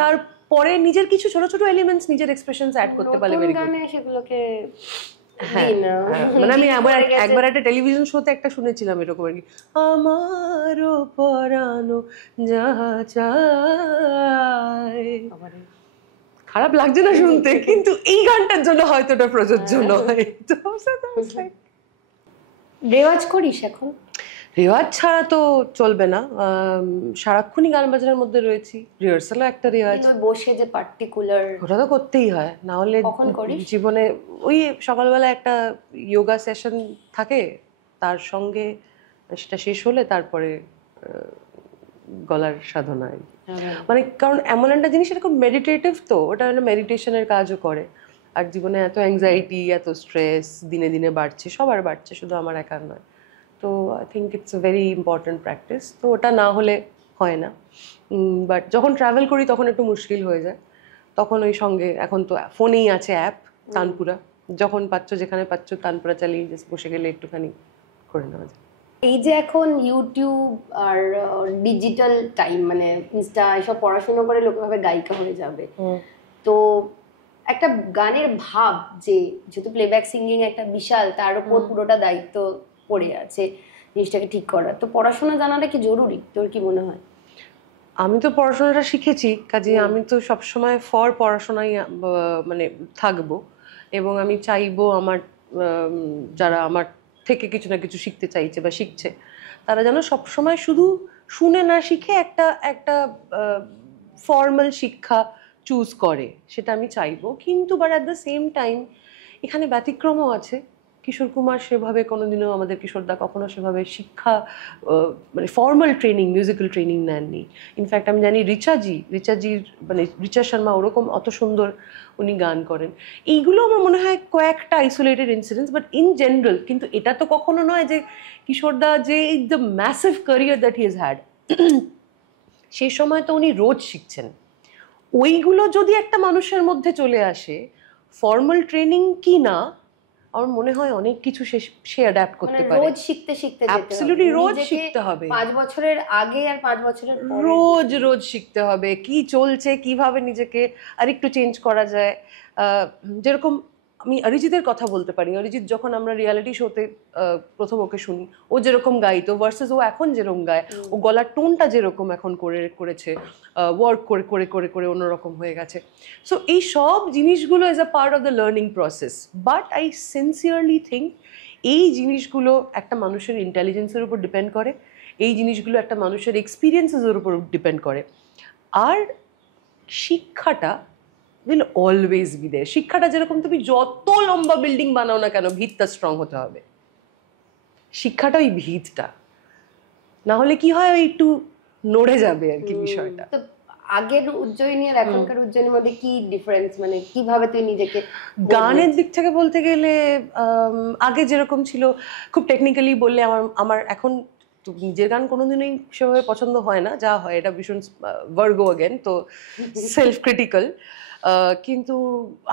তারপরে নিজের কিছু ছোট ছোট এলিমেন্টস, নিজের এক্সপ্রেশনস অ্যাড করতে পারলে ভেরি গুড। সেগুলোকে মানে আমি একবার একটা টেলিভিশন শোতে একটা শুনেছিলাম এরকম আর কি, আমারও পরানো যাহা চায়। খারাপ লাগছে না শুনতে, কিন্তু এই গানটার জন্য হয়তো এটা প্রযোজ্য নয়। রেওয়াজ করিস এখন? রেওয়াজ ছাড়া তো চলবে না, সারাক্ষণই গান বাজনার মধ্যে রয়েছি, রিহার্সালও একটা রেওয়াজ। বসে যে পার্টিকুলার, ওটা তো করতেই হয়, না হলে জীবনে ওই সকালবেলা একটা যোগা সেশন থাকে, তার সঙ্গে সেটা শেষ হলে তারপরে গলার সাধনায়, মানে কারণ এমন একটা জিনিস, এটা খুব মেডিটেটিভ, তো ওটা মেডিটেশনের কাজও করে। আর জীবনে এত অ্যাংজাইটি, এত স্ট্রেস দিনে দিনে বাড়ছে, সবার বাড়ছে, শুধু আমার একার নয়। তো I think it's a very important practice. তো ওটা না হলে হয় না। বাট যখন ট্রাভেল করি তখন একটু মুশকিল হয়ে যায়, তখন ওই সঙ্গে, এখন তো ফোনেই আছে অ্যাপ তানপুরা, যখন পাচ্ছ যেখানে পাচ্ছ তানপুরা চালিয়ে জাস্ট বসে গেলে একটুখানি করে নেওয়া যায়। এই যে এখন ইউটিউব আর ডিজিটাল টাইম, মানে ইনস্টা, এসব পড়াশোনা করে লোকে ভাবে গায়িকা হয়ে যাবে, তো একটা গানের ভাব, যে যেহেতু প্লেব্যাক সিঙ্গিং একটা বিশাল, তার উপর পুরোটা দায়িত্ব পড়ে আছে জিনিসটাকে ঠিক করার, তো পড়াশোনা জানাটা কি জরুরি? তোর কি মনে হয়? আমি তো পড়াশোনাটা শিখেছি, কাজে আমি তো সবসময় ফর পড়াশোনায় মানে থাকবো, এবং আমি চাইবো আমার যারা আমার থেকে কিছু না কিছু শিখতে চাইছে বা শিখছে, তারা যেন সবসময় শুধু শুনে না শিখে একটা ফর্মাল শিক্ষা চুজ করে, সেটা আমি চাইবো। কিন্তু but at the same time এখানে ব্যতিক্রমও আছে। কিশোর কুমার সেভাবে কোনোদিনও, আমাদের কিশোরদা কখনো সেভাবে শিক্ষা, মানে ফর্মাল ট্রেনিং, মিউজিক্যাল ট্রেনিং নেননি। ইনফ্যাক্ট আমি জানি রিচাজির মানে রিচা শর্মা ওরকম অত সুন্দর উনি গান করেন। এইগুলো আমার মনে হয় কয়েকটা isolated incidents, but in general. কিন্তু এটা তো কখনো নয় যে কিশোরদা যে the massive career that he has had, সেই সময় তো উনি রোজ শিখছেন। ওইগুলো যদি একটা মানুষের মধ্যে চলে আসে, ফর্মাল ট্রেনিং কি না, আমার মনে হয় অনেক কিছু সে অ্যাডাপ্ট করতে পারে। রোজ শিখতে যেতে হবে। অ্যাবসলিউটলি রোজ শিখতে হবে। 5 বছরের আগে আর 5 বছরের পরে রোজ শিখতে হবে কি চলছে, কিভাবে নিজেকে আরেকটু চেঞ্জ করা যায়। যেরকম আমি অরিজিতের কথা বলতে পারি। অরিজিৎ যখন আমরা রিয়ালিটি শোতে প্রথম ওকে শুনি, ও যেরকম গাইতো ভার্সেস ও এখন যেরকম গায়, ও গলার টোনটা যেরকম এখন করেছে, ওয়ার্ক করে করে করে করে অন্যরকম হয়ে গেছে। সো এই সব জিনিসগুলো is a part of the learning process. But I sincerely think এই জিনিসগুলো একটা মানুষের ইন্টেলিজেন্সের উপর ডিপেন্ড করে, এই জিনিসগুলো একটা মানুষের এক্সপিরিয়েন্সের উপর ডিপেন্ড করে। আর শিক্ষাটা উইল অলওয়েজ বি দেয়ার। শিক্ষাটা যেরকম তুমি যত লম্বা বিল্ডিং বানাও না কেন, ভিতটা স্ট্রং হতে হবে। শিক্ষাটা ওই ভিতটা, না হলে কি হয় ওই একটু নড়ে যাবে আর কি বিষয়টা। তো আগের উজ্জয়িনী আর এখনকার উজ্জয়িনীর মধ্যে কি ডিফারেন্স, মানে কিভাবে তুই নিজেকে? গানের দিক থেকে বলতে গেলে আগে যেরকম ছিল খুব টেকনিক্যালি বললে আমার এখন তো নিজের গান কোনোদিনই সেভাবে পছন্দ হয় না, যা হয় এটা ভীষণ ভার্গো অ্যাগেন, তো সেলফ ক্রিটিক্যাল। কিন্তু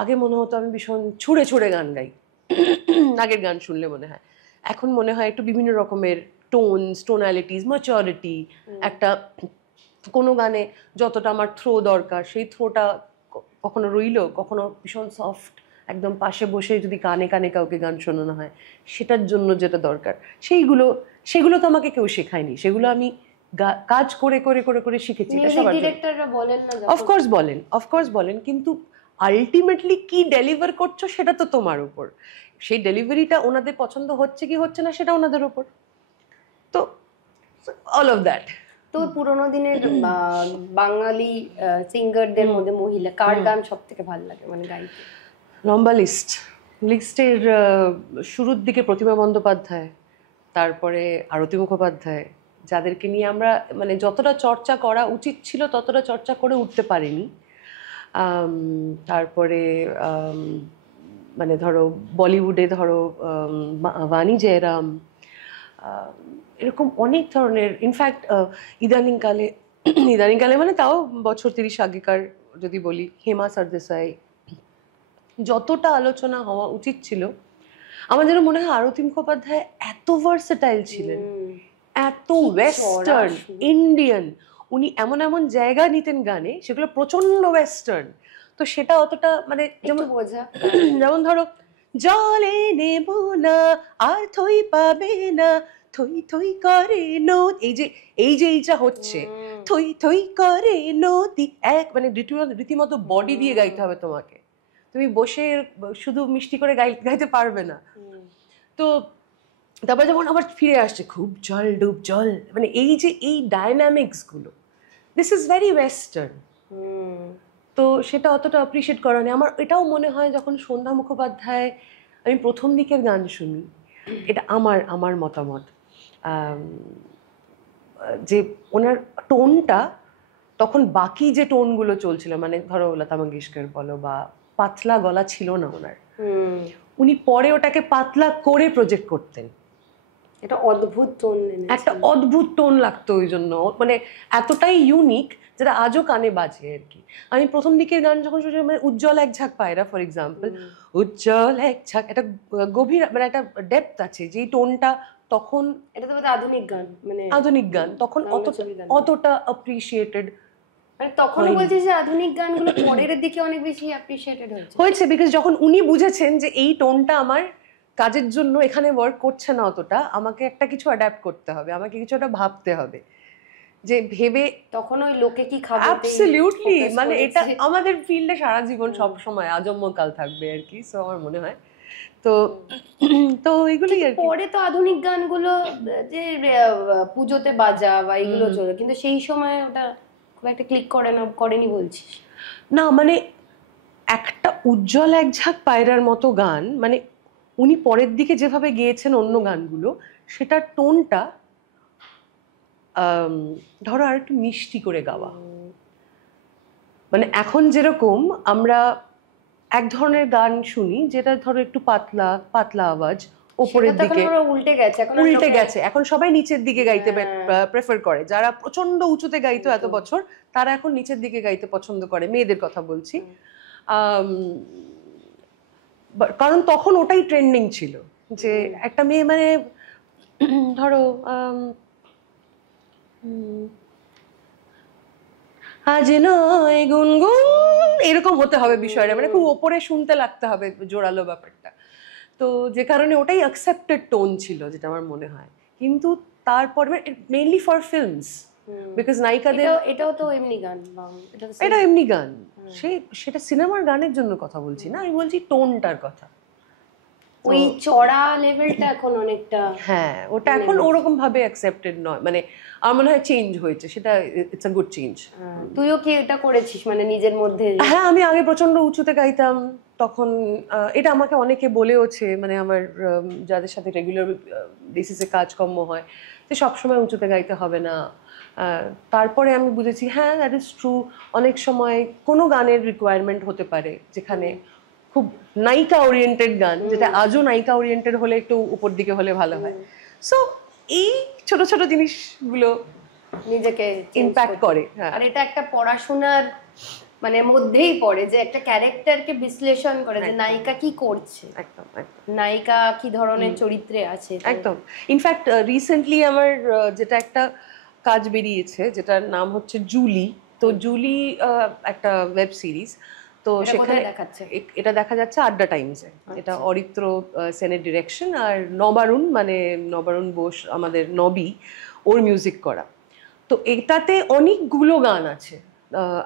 আগে মনে হতো আমি ভীষণ ছুঁড়ে ছুঁড়ে গান গাই আগের গান শুনলে মনে হয়। এখন মনে হয় একটু বিভিন্ন রকমের টোনালিটিস, ম্যাচুরিটি, একটা কোনো গানে যতটা আমার থ্রো দরকার সেই থ্রোটা কখনো রইল, কখনো ভীষণ সফট একদম পাশে বসে যদি কানে কানে কাউকে গান শোনানো হয় সেটার জন্য যেটা দরকার, সেগুলো তো আমাকে কেউ শেখায়নি, সেগুলো আমি কাজ করে করে করে করে শিখেছি। অফকোর্স বলেন, কিন্তু আলটিমেটলি কি ডেলিভার করছো সেটা তো তোমার উপর। সেই ডেলিভারিটা ওনাদের পছন্দ হচ্ছে কি হচ্ছে না সেটা ওনাদের উপর। তো অল অফ দ্যাট। তোর পুরোনো দিনের বাঙালি সিঙ্গারদের মধ্যে মহিলা কার গান সব থেকে ভালো লাগে মানে গাইতে? লম্বা লিস্টের শুরুর দিকে প্রতিমা বন্দ্যোপাধ্যায়, তারপরে আরতি মুখোপাধ্যায়, যাদেরকে নিয়ে আমরা মানে যতটা চর্চা করা উচিত ছিল ততটা চর্চা করে উঠতে পারিনি। তারপরে মানে ধরো বলিউডে ধরো বাণী জয়রাম, এরকম অনেক ধরনের। ইনফ্যাক্ট ইদানিংকালে মানে তাও বছর 30 আগেকার যদি বলি, হেমা সরদেসাই, যতটা আলোচনা হওয়া উচিত ছিল আমার যেন মনে হয় আরতি মুখোপাধ্যায় এত ভার্সেটাইল ছিলেন, এত ওয়েস্টার্ন ইন্ডিয়ান, উনি এমন এমন জায়গা নিতেন গানে সেগুলো প্রচন্ড ওয়েস্টার্ন। তো সেটা অতটা মানে যেমন ধরো জলে নেব না আর থই পাবে না, থই থই করে নদী, এই যে এইটা হচ্ছে থই থই করে নদী, এক মানে রীতিমতো বডি দিয়ে গাইতে হবে তোমাকে, তুমি বসে শুধু মিষ্টি করে গাইতে পারবে না। তো তারপরে যেমন আবার ফিরে আসছে খুব জল ডুব জল, মানে এই ডায়নামিক্স গুলো, দিস ইজ ভেরি ওয়েস্টার্ন। তো সেটা অতটা অ্যাপ্রিসিয়েট করা নেই। আমার এটাও মনে হয় যখন সন্ধ্যা মুখোপাধ্যায় আমি প্রথম দিকের গান শুনি, এটা আমার মতামত, যে ওনার টোনটা তখন বাকি যে টোনগুলো চলছিল, মানে ধরো লতা মঙ্গেশকর বলো, বা পাতলা গলা ছিল না ওনার, উনি পরে ওটাকে পাতলা করে প্রজেক্ট করতেন, এটা অদ্ভুত টোন, একটা অদ্ভুত টোন লাগতো ওই জন্য, মানে এতটাই ইউনিক যেটা আজও কানে বাজে আর কি। আমি প্রথম দিকের গান যখন শুনছি, মানে উজ্জ্বল এক ঝাঁক পায়রা ফর এক্সাম্পল, উজ্জ্বল এক ঝাঁক, একটা গভীর মানে একটা ডেপথ আছে যেই টোনটা তখন, এটা তো আধুনিক গান, মানে আধুনিক গান তখন অতটা অ্যাপ্রিসিয়েটেড মানে তখনও বলছি যে আধুনিক গানগুলো পরের দিকে অনেক বেশি অ্যাপ্রিসিয়েটেড হয়েছে, বিকজ যখন উনি বুঝেছেন যে এই টোনটা আমার কাজের জন্য এখানে ওয়ার্ক করছে না অতটা, আমাকে একটা কিছু অ্যাডাপ্ট করতে হবে, আমাকে কিছু একটা ভাবতে হবে, যে ভেবে তখন ওই লোকে কি খাবে, অ্যাবসলিউটলি, মানে এটা আমাদের ফিল্ডে সারা জীবন সব সময় আজন্মকাল থাকবে আর কি। সো আমার মনে হয় তো এইগুলোই আর কি। পরে তো আধুনিক গানগুলো যে পুজোতে বাজা বা এগুলো চলে, কিন্তু সেই সময় ওটা খুব একটা ক্লিক করেনি বলছিস না, মানে একটা উজ্জ্বল এক ঝাঁক পায়রার মতো গান, মানে উনি পরের দিকে যেভাবে গেয়েছেন অন্য গানগুলো, সেটার টোনটা ধরো আর একটু মিষ্টি করে গাওয়া। মানে এখন যেরকম আমরা এক ধরনের গান শুনি যেটা ধরো একটু পাতলা পাতলা আওয়াজ, ওপরের দিকে উল্টে গেছে, এখন সবাই নিচের দিকে গাইতে প্রেফার করে। যারা প্রচন্ড উঁচুতে গাইতো এত বছর, তারা এখন নিচের দিকে গাইতে পছন্দ করে, মেয়েদের কথা বলছি। কারণ তখন ওটাই ট্রেন্ডিং ছিল, যে একটা মেয়ে মানে ধরো আজ নয় গুনগুন এরকম হতে হবে বিষয়টা, মানে খুব ওপরে শুনতে লাগতে হবে জোরালো ব্যাপারটা। তো যে কারণে ওটাই অ্যাকসেপ্টেড টোন ছিল যেটা আমার মনে হয়। কিন্তু তারপরে মেইনলি ফর ফিল্মস, বিকজ নায়িকাদের এটাও তো এমনি গান, এটা এমনি গান, সেটা সিনেমার গানের জন্য কথা বলছি না, আমি বলছি টোনটার কথা। ওই চড়া লেভেলটা এখন অনেকটা, হ্যাঁ ওটা এখন ওরকম ভাবে অ্যাকসেপ্টেড নয়, মানে আমার মনে হয় চেঞ্জ হয়েছে, সেটা ইটস আ গুড চেঞ্জ। তুইও কি এটা করেছিস মানে নিজের মধ্যে? হ্যাঁ আমি আগে প্রচন্ড উঁচুতে গাইতাম, তখন এটা আমাকে অনেকে বলেওছে, মানে আমার যাদের সাথে রেগুলার বেসিসে কাজকর্ম হয়, যে সবসময় উঁচুতে গাইতে হবে না। তারপরে আমি বুঝেছি হ্যাঁ দ্যাট ইজ ট্রু, অনেক সময় কোনো গানের রিকোয়ারমেন্ট হতে পারে যেখানে খুব নায়িকা ওরিয়েন্টেড গান, যেটা আজও নায়িকা ওরিয়েন্টেড হলে একটু উপর দিকে হলে ভালো হয়। সো এই ছোট ছোট জিনিসগুলো নিজেকে ইমপ্যাক্ট করে। আর এটা একটা পড়াশোনার মানে মধ্যেই পড়ে, যে একটা ক্যারেক্টারকে বিশ্লেষণ করে যে নায়িকা কি করছে, একদম নায়িকা কি ধরনের চরিত্রে আছে। একদম। ইনফ্যাক্ট রিসেন্টলি আমার যেটা একটা কাজ বেরিয়েছে যেটার নাম হচ্ছে জুলি, তো জুলি একটা ওয়েব সিরিজ, তো সেখানে এটা দেখা যাচ্ছে আড্ডা টাইমসে। এটা অরিত্র সেনের ডিরেকশন, আর নবারুণ মানে নবারুণ বোস আমাদের নবী, ওর মিউজিক করা। তো এটাতে অনেকগুলো গান আছে,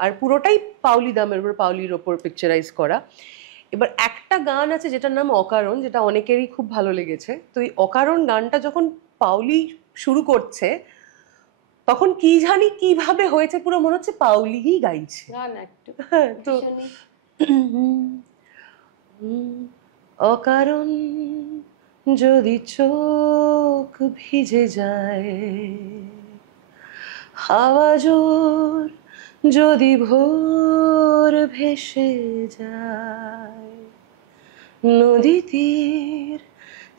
আর পুরোটাই পাউলি দামের উপর, পাউলির ওপর পিকচারাইজ করা। এবার একটা গান আছে যেটার নাম অকারণ, যেটা অনেকেরই খুব ভালো লেগেছে। তো এই অকারণ গানটা যখন পাউলি শুরু করছে, তখন কি জানি কিভাবে হয়েছে, পুরো মনে হচ্ছে পাউলিই গাইছে। তো অকারণ যদি চোখ ভিজে যায়, হাওয়া জোর যদি ভোর ভেসে যায়, নদী তীর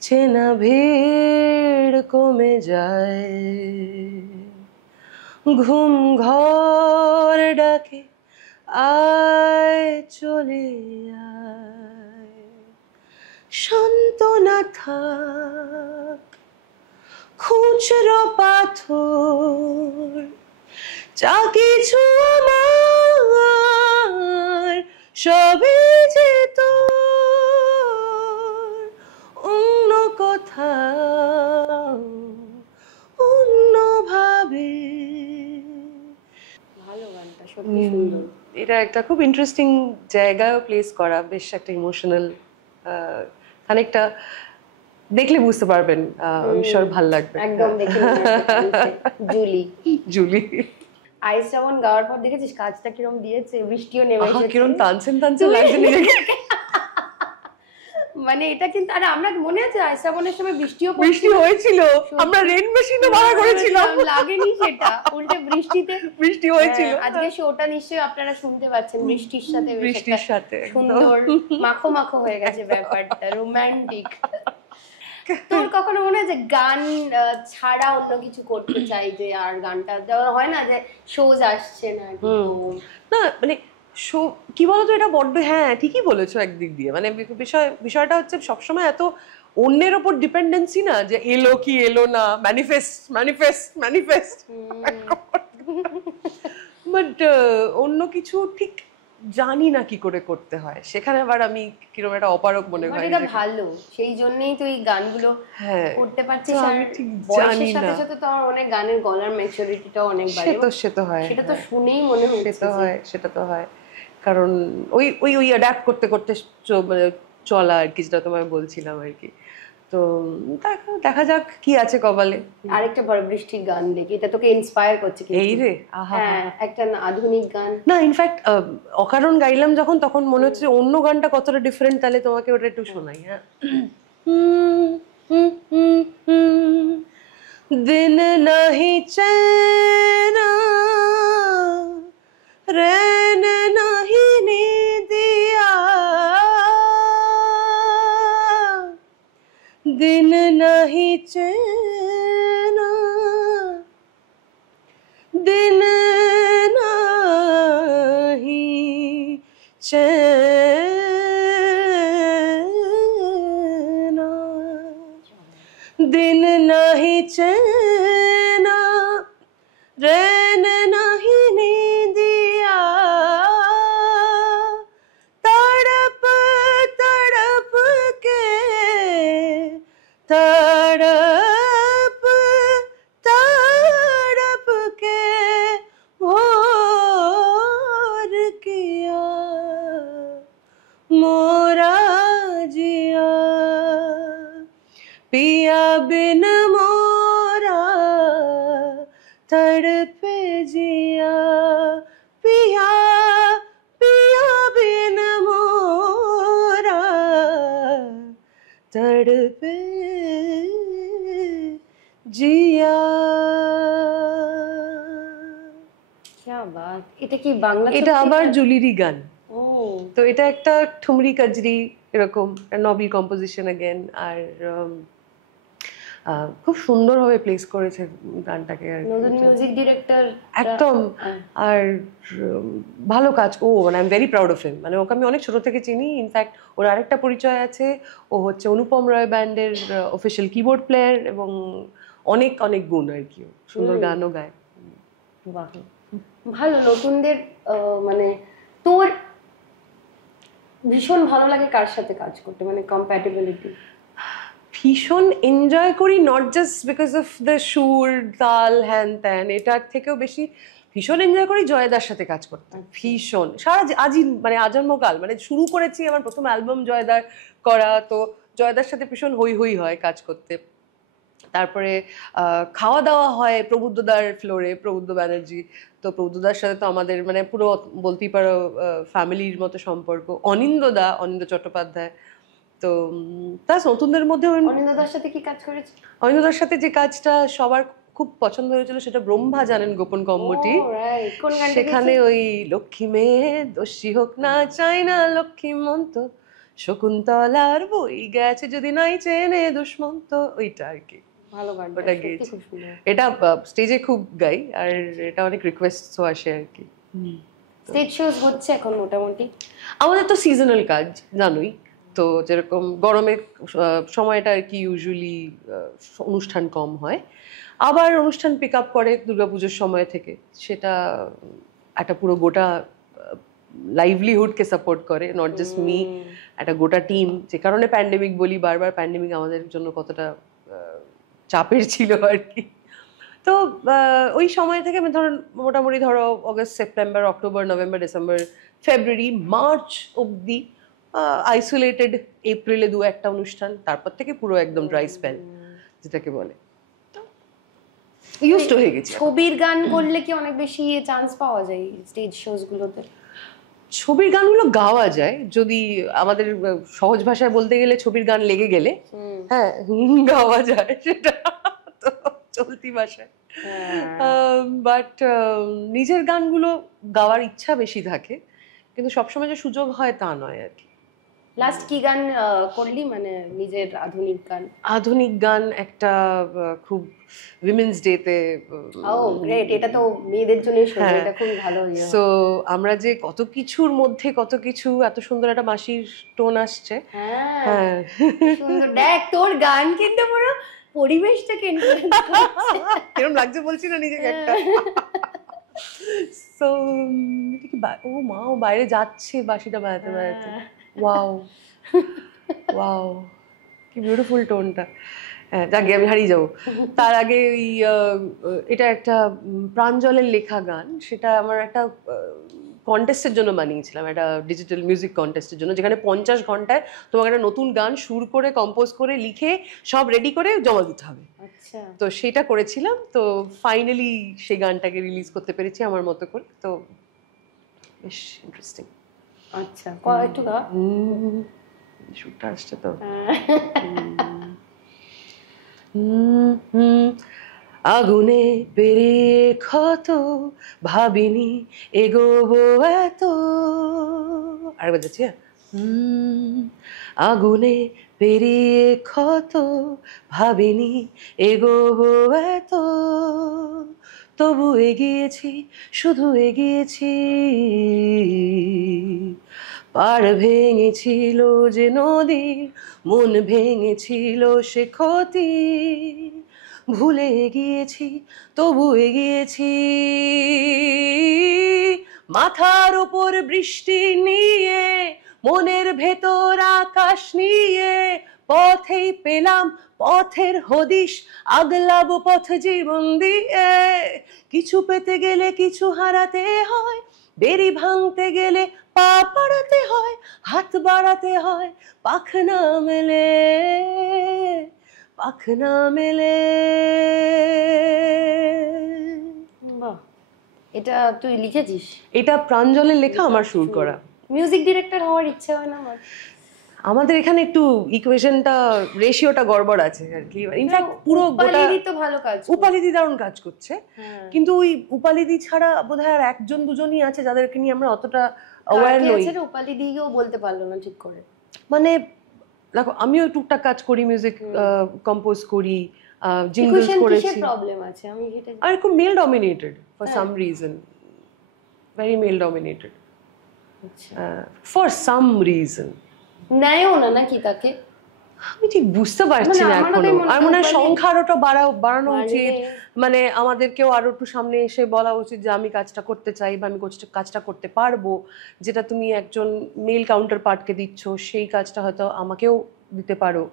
চেনা ভিড় কমে যায়, ঘুম ঘর ডাকে আয় চলে আয়, শান্ত না থাক খুচরো পাথর, যা কিছু আমার সবই যে তোর, অন্য কোথাও অন্য ভাবে। ভালো গানটা, সত্যি সুন্দর। এটা একটা খুব ইন্টারেস্টিং জায়গায় প্লেস করা, বেশ একটা ইমোশনাল, খানিকটা দেখলে বুঝতে পারবেন, আমি শিওর ভালো লাগবে। একদম দেখে জুলি। জুলি আইস যেমন গাওয়ার পর দেখেছিস কাজটা কিরম দিয়েছে, বৃষ্টিও নেমে এসেছে, কিরম টানছেন লাগছে নিজেকে। মানে এটা কিন্তু, আরে আমরা মনে আছে আইস শ্রাবণের সময় বৃষ্টি হয়েছিল, আমরা রেইন মেশিনও ভাড়া করেছিলাম, লাগেনি সেটা, উল্টে বৃষ্টি হয়েছিল। আজকে শোটা নিশ্চয়ই আপনারা শুনতে পাচ্ছেন বৃষ্টির সাথে, সুন্দর মাখো মাখো হয়ে গেছে ব্যাপারটা, রোমান্টিক। তোর কখনো মনে হয় যে গান ছাড়া অন্য কিছু করতে চাই, যে আর গানটা হয় না যে শোজ আসছে না? না মানে শো কি বলতো, এটা বড্ড, হ্যাঁ ঠিকই বলেছো একদিক দিয়ে, মানে বিষয়টা হচ্ছে সবসময় এত অন্যের ওপর ডিপেন্ডেন্সি না, যে এলো কি এলো না, ম্যানিফেস্ট বাট অন্য কিছু ঠিক জানি না কি করে করতে হয়, সেখানে আবার আমি কিরকম একটা অপারক মনে হয়। এটা ভালো, সেই জন্যই তো এই গানগুলো করতে পারছিস। আমি ঠিক জানি না, সাথে সাথে তো আমার অনেক গানের গলার ম্যাচুরিটিটাও অনেক বাড়ে। সে তো হয়, সেটা তো শুনেই মনে হচ্ছে। সেটা তো হয়, কারণ ওই অ্যাডাপ্ট করতে করতে চলা আর কি, যেটা তোমায় বলছিলাম আর কি। তো দেখা যাক কি আছে কপালে। আরেকটা বড় বৃষ্টির গান দেখি, এটা তোকে ইন্সপায়ার করছে কি? এই রে, হ্যাঁ একটা আধুনিক গান না, ইনফ্যাক্ট অকারণ গাইলাম যখন, তখন মনে হচ্ছে অন্য গানটা কতটা ডিফারেন্ট, তাহলে তোমাকে ওটা একটু শোনাই। হ্যাঁ, দিন নাহি চैना रैन नहीं नींदिया, दिन नहीं चैना दिन नहीं चैना, जिया पिया पिया बिन मोरा तड़पे जिया। क्या बात, এটা কি বাংলা? এটা আবার জুলিরই গান। ও তো এটা একটা ঠুমরি কাজরি এরকম নবী কম্পোজিশন अगेन। আর খুব সুন্দরভাবে প্লেস করেছে গানটাকে আর নতুন মিউজিক ডিরেক্টর একদম। আর ভালো কাজ। ও মানে I am very proud of him. মানে ওকে আমি অনেক ছোট থেকে চিনি। ইনফ্যাক্ট ওর আরেকটা পরিচয় আছে, ও হচ্ছে অনুপম রয় ব্যান্ডের অফিসিয়াল কিবোর্ড প্লেয়ার এবং অনেক অনেক গুণ আর কি। সুন্দর গানও গায়। বাহ, ভালো। নতুনদের মানে তোর ভীষণ ভালো লাগে কার সাথে কাজ করতে, মানে কম্প্যাটিবিলিটি? ভীষণ এনজয় করি, not just because of the সুর তাল হ্যান ত্যান, এটার থেকেও বেশি ভীষণ এনজয় করি জয়দার সাথে কাজ করতে। ভীষণ সারা আজই মানে আজন্মকাল মানে শুরু করেছি আমার প্রথম অ্যালবাম জয়দার করা, তো জয়দার সাথে ভীষণ হই হই হয় কাজ করতে। তারপরে খাওয়া দাওয়া হয় প্রবুদ্ধদার ফ্লোরে, প্রবুদ্ধ ব্যানার্জি। তো প্রবুদ্ধদার সাথে তো আমাদের মানে পুরো বলতেই পারো ফ্যামিলির মতো সম্পর্ক। অনিন্দ্য চট্টোপাধ্যায়। তো তার নতুনদের মধ্যে অনিন্দ্যদার সাথে কি কাজ করেছে? অনিন্দ্যদার সাথে যে কাজটা সবার খুব পছন্দ হয়েছিল সেটা ব্রহ্মা জানেন গোপন কম্মটি। সেখানে ওই লক্ষ্মী মেয়ে দোষী হোক না চাই না লক্ষ্মী মন্ত, শকুন্তলার বই গেছে যদি নাই চেনে দুষ্মন্ত, ওইটা আর কি। ভালো গান, ওটা গেয়েছি। এটা স্টেজে খুব গাই আর এটা অনেক রিকোয়েস্টও আসে আর কি। স্টেজ শোজ হচ্ছে এখন মোটামুটি? আমাদের তো সিজনাল কাজ জানোই তো, যেরকম গরমের সময়টা আর কি ইউজুয়ালি অনুষ্ঠান কম হয়, আবার অনুষ্ঠান পিক আপ করে দুর্গাপুজোর সময় থেকে। সেটা একটা পুরো গোটা লাইভলিহুডকে সাপোর্ট করে, নট জাস্ট মি, একটা গোটা টিম। যে কারণে প্যান্ডেমিক বলি বারবার, প্যান্ডেমিক আমাদের জন্য কতটা চাপের ছিল আর কি। তো ওই সময় থেকে আমি মোটামুটি ধরো August September October November December February March অবধি আইসোলেটেড, এপ্রিলে 2-1টা অনুষ্ঠান, তারপর থেকে পুরো একদম ড্রাই স্পেল যেটাকে বলে। ইউজড হয়ে গেছি। ছবির গান করলে কি অনেক বেশি চান্স পাওয়া যায় স্টেজ শোজ গুলোতে? ছবির গানগুলো গাওয়া যায় যদি আমাদের সহজ ভাষায় বলতে গেলে ছবির গান লেগে গেলে হ্যাঁ গাওয়া যায়, সেটা তো চলতি ভাষায়। বাট নিজের গানগুলো গাওয়ার ইচ্ছা বেশি থাকে, কিন্তু সবসময় যে সুযোগ হয় তা নয় আর কি। লাস্ট কি গান করলি, মানে নিজের আধুনিক গান? আধুনিক গান একটা খুব উইমেন্স ডে তে। ও গ্রেট, এটা তো মেয়েদের জন্য শুনতে এটা খুব ভালো। সো আমরা যে কত কিছুর মধ্যে কত কিছু, এত সুন্দর একটা মাসির টোন আসছে। হ্যাঁ সুন্দর। দেখ তোর গান কিন্তু পুরো পরিবেশটাকে এরকম লাগছে বলছি না নিজেকে একটা। সো ও মা, ও বাইরে যাচ্ছে বাঁশিটা বাজাতে বাজাতে। ওয়াও ওয়াও, কি বিউটিফুল টোনটা। হ্যাঁ যাকে আমি হারিয়ে যাবো। তার আগে ওই এটা একটা প্রাঞ্জলের লেখা গান, সেটা আমার একটা কন্টেস্টের জন্য বানিয়েছিলাম, একটা ডিজিটাল মিউজিক কন্টেস্টের জন্য, যেখানে 50 ঘন্টায় তোমাকে একটা নতুন গান সুর করে কম্পোজ করে লিখে সব রেডি করে জমা দিতে হবে। আচ্ছা, তো সেটা করেছিলাম। তো ফাইনালি সেই গানটাকে রিলিজ করতে পেরেছি আমার মতো করে, তো বেশ ইন্টারেস্টিং। আচ্ছা একটু গা, সুরটা আসছে তো। আগুনে পেরিয়ে ক্ষত ভাবিনি এগোবো এত। আর বাজাচ্ছি। আগুনে পেরিয়ে ক্ষত ভাবিনি এগোবো এত, তবু এগিয়েছি শুধু এগিয়েছি। পার ভেঙেছিল যে নদী, মন ভেঙেছিল সে ক্ষতি, ভুলে গিয়েছি তবু এগিয়েছি। মাথার উপর বৃষ্টি নিয়ে, মনের ভেতর আকাশ নিয়ে, পথেই পেলাম পথের হদিশ, আগলাবো পথ জীবন দিয়ে। কিছু পেতে গেলে কিছু হারাতে হয়, বেরি ভাঙতে গেলে পা বাড়াতে হয়, হাত বাড়াতে হয়, পাখনা মেলে পাখনা মেলে। এটা তুই লিখেছিস? এটা প্রাঞ্জলের লেখা, আমার সুর করা। মিউজিক ডিরেক্টর হওয়ার ইচ্ছে হয় না আমার? আমাদের এখানে একটু ইকুয়েশনটা, রেশিওটা গড়বড় আছে আর কি। ইনফ্যাক্ট পুরো গোটা উপালিদি তো ভালো কাজ করে। উপালিদি দারুণ কাজ করছে, হ্যাঁ। কিন্তু ওই উপালিদি ছাড়া বোধহয় আর একজন দুজনই আছে যাদেরকে নিয়ে আমরা অতটা অ্যাওয়্যার কাকে নই। আছে রে উপালিদিকেও বলতে পারলো না ঠিক করে। মানে দেখো, আমিও টুকটাক কাজ করি, মিউজিক কম্পোজ করি, জিঙ্গলস করেছি। কিসের প্রবলেম আছে আমি এটা আর খুব male dominated for some reason, very male dominated for some reason. নেয়ও না নাকি তাকে? আমি ঠিক বুঝতে পারছি না এখনো। আর মনে হয় সংখ্যা আরোটা বাড়ানো উচিত, মানে আমাদেরকেও আরো একটু সামনে এসে বলা উচিত যে আমি কাজটা করতে চাই বা আমি কাজটা করতে পারবো, যেটা তুমি একজন মেল কাউন্টার পার্টকে দিচ্ছ সেই কাজটা হয়তো আমাকেও দিতে পারো।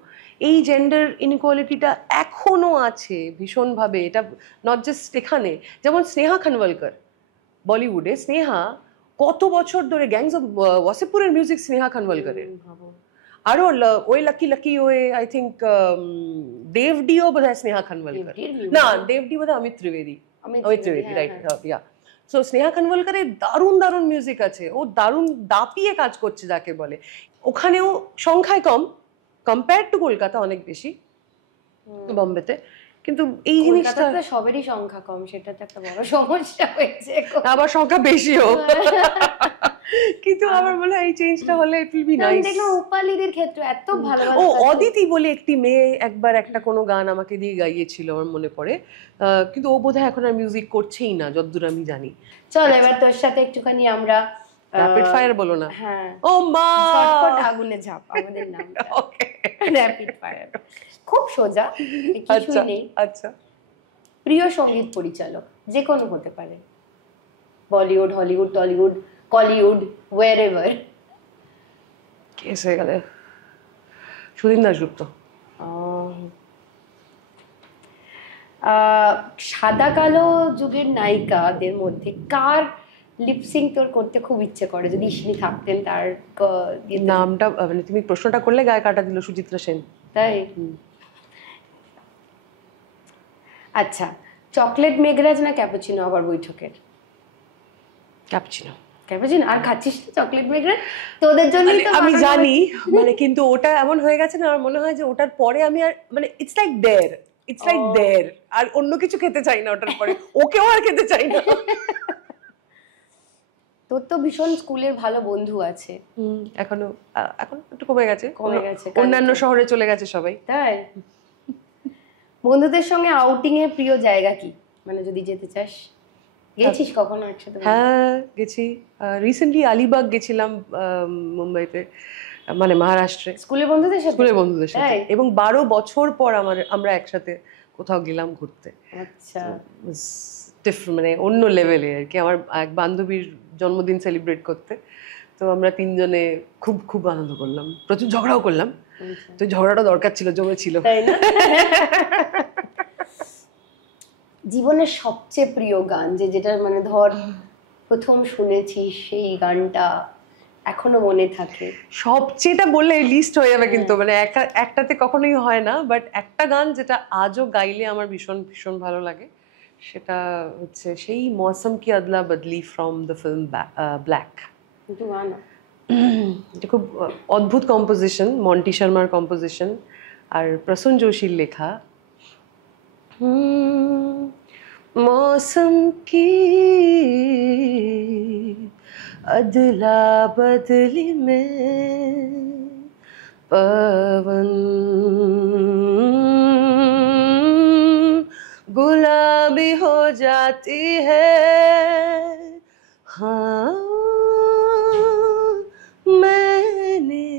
এই জেন্ডার ইনইকুয়ালিটিটা এখনো আছে ভীষণভাবে। এটা নট জাস্ট এখানে, যেমন স্নেহা খানওয়ালকর বলিউডে, স্নেহা কত বছর ধরে গ্যাংস অফ ওয়াসেপুরের মিউজিক স্নেহা খানওয়ালকরের। আরো ওই lucky lucky way I think দেবডিও বোধহয় স্নেহা খানওয়ালকর, না দেবডি বোধহয় Amit Trivedi, Amit Trivedi, right, yeah. So Sneha খানওয়ালকরের দারুণ দারুণ মিউজিক আছে, ও দারুণ দাপিয়ে কাজ করছে যাকে বলে। ওখানেও সংখ্যায় কম, কম্পেয়ার টু কলকাতা অনেক বেশি বম্বেতে, কিন্তু এই জিনিসটা সবেরই সংখ্যা কম, সেটা তো একটা বড় সমস্যা হয়েছে। আবার সংখ্যা বেশিও, কিন্তু আমার মনে হয় এই চেঞ্জটা হলে ইট উইল বি নাইস। দেখলাম উপালিদের ক্ষেত্রে এত ভালো ও অদিতি বলে একটি মেয়ে একবার একটা কোনো গান আমাকে দিয়ে গাইয়েছিল, আমার মনে পড়ে, কিন্তু ও বোধহয় এখন আর মিউজিক করছেই না যতদূর আমি জানি। চল এবার তোর সাথে একটুখানি আমরা র‍্যাপিড ফায়ার বলো না। হ্যাঁ, ও মা, ঝটপট আগুনে ঝাঁপ আমাদের নামটা। ওকে, র‍্যাপিড ফায়ার খুব সোজা, কিছুই নেই। আচ্ছা, প্রিয় সঙ্গীত পরিচালক যে কোনো হতে পারে, Bollywood, Hollywood, Tollywood, Kollywood, wherever. Case হয়ে গেলে সুদিন দাশগুপ্ত। সাদা কালো যুগের নায়িকাদের মধ্যে কার লিপসিং তোর করতে খুব ইচ্ছে করে, যদি ইশিনী থাকতেন তার নামটা, মানে তুমি প্রশ্নটা করলে গায়ে কাটা দিল, সুচিত্রা সেন। তাই? আচ্ছা, চকলেট মেঘরাজ না ক্যাপুচিনো আবার বৈঠকের? ক্যাপুচিনো। ক্যাপুচিনো। আর খাচ্ছিস না চকলেট মেঘরাজ? তোদের জন্যই তো আমি জানি, মানে কিন্তু ওটা এমন হয়ে গেছে না, আমার মনে হয় যে ওটার পরে আমি আর, মানে ইটস লাইক দেয়ার, আর অন্য কিছু খেতে চাই না ওটার পরে, ওকেও আর খেতে চাই না। তোর তো ভীষণ স্কুলের ভালো বন্ধু আছে। এখন একটু কমে গেছে, অন্যান্য কারণ শহরে চলে গেছে সবাই। তাই? বন্ধুদের সঙ্গে আউটিং এ প্রিয় জায়গা কি, মানে যদি যেতে চাস? গেছিস কখনো একসাথে? হ্যাঁ, গেছি। রিসেন্টলি আলিবাগ গেছিলাম, মুম্বাইতে, মানে মহারাষ্ট্রে, স্কুলের বন্ধুদের সাথে, এবং 12 বছর পর আমরা একসাথে কোথাও গেলাম ঘুরতে। আচ্ছা, মানে অন্য লেভেলে আর কি। আমার এক বান্ধবীর জন্মদিন সেলিব্রেট করতে, তো আমরা তিনজনে খুব খুব আনন্দ করলাম, প্রচুর ঝগড়াও করলাম, তো ঝগড়াটা দরকার ছিল, জমেছিল। তাই না? জীবনের সবচেয়ে প্রিয় গান, যেটা মানে ধর প্রথম শুনেছিস সেই গানটা এখনো মনে থাকে? সবচেয়েটা বললে লিস্ট হয়ে যাবে, কিন্তু মানে একটাতে কখনোই হয় না, বাট একটা গান যেটা আজও গাইলে আমার ভীষণ ভীষণ ভালো লাগে, সেটা হচ্ছে সেই মৌসম কি আদলা বদলি ফ্রম দ্য ফিল্ম ব্ল্যাক। এটা খুব অদ্ভুত কম্পোজিশন, মন্টি শর্মার কম্পোজিশন আর প্রসূন যোশীর লেখা। মৌসম কি अदला बदली में पवन गुलाबी हो जाती है, हाँ मैंने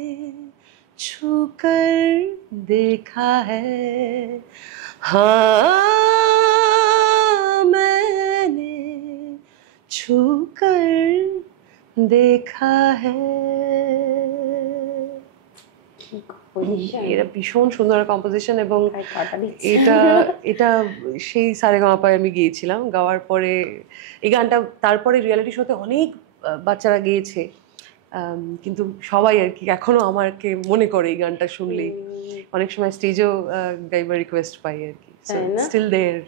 छूकर देखा है, हाँ मैंने छूकर দেখা এটা ভীষণ সুন্দর কম্পোজিশন, এবং এটা সেই সারেগামাপায় আমি গিয়েছিলাম, গাওয়ার পরে এই গানটা তারপরে রিয়েলিটি শোতে অনেক বাচ্চারা গেয়েছে, কিন্তু সবাই আর কি এখনো আমাকে মনে করে এই গানটা শুনলেই, অনেক সময় স্টেজেও গাইবার রিকোয়েস্ট পাই আর কি, স্টিল দেয়ার।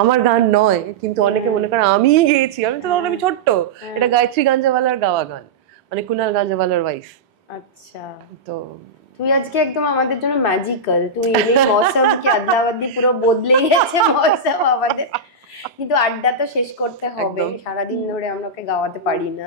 আমার গান নয়, কিন্তু অনেকে মনে করে আমি গেয়েছি। আমি তো তখন আমি ছোট্ট, এটা গায়ত্রী গাঞ্জাওয়ালার গাওয়া গান, মানে কুনাল গাঞ্জাওয়ালার ওয়াইফ। আচ্ছা, তো তুই আজকে একদম আমাদের জন্য ম্যাজিক্যাল। তুই এলে মৌসুম কি আদলাবাদি পুরো বদলেই গেছে মৌসুম আমাদের। কিন্তু আড্ডা তো শেষ করতে হবে, সারাদিন ধরে আমরা ওকে গাওয়াতে পারি না।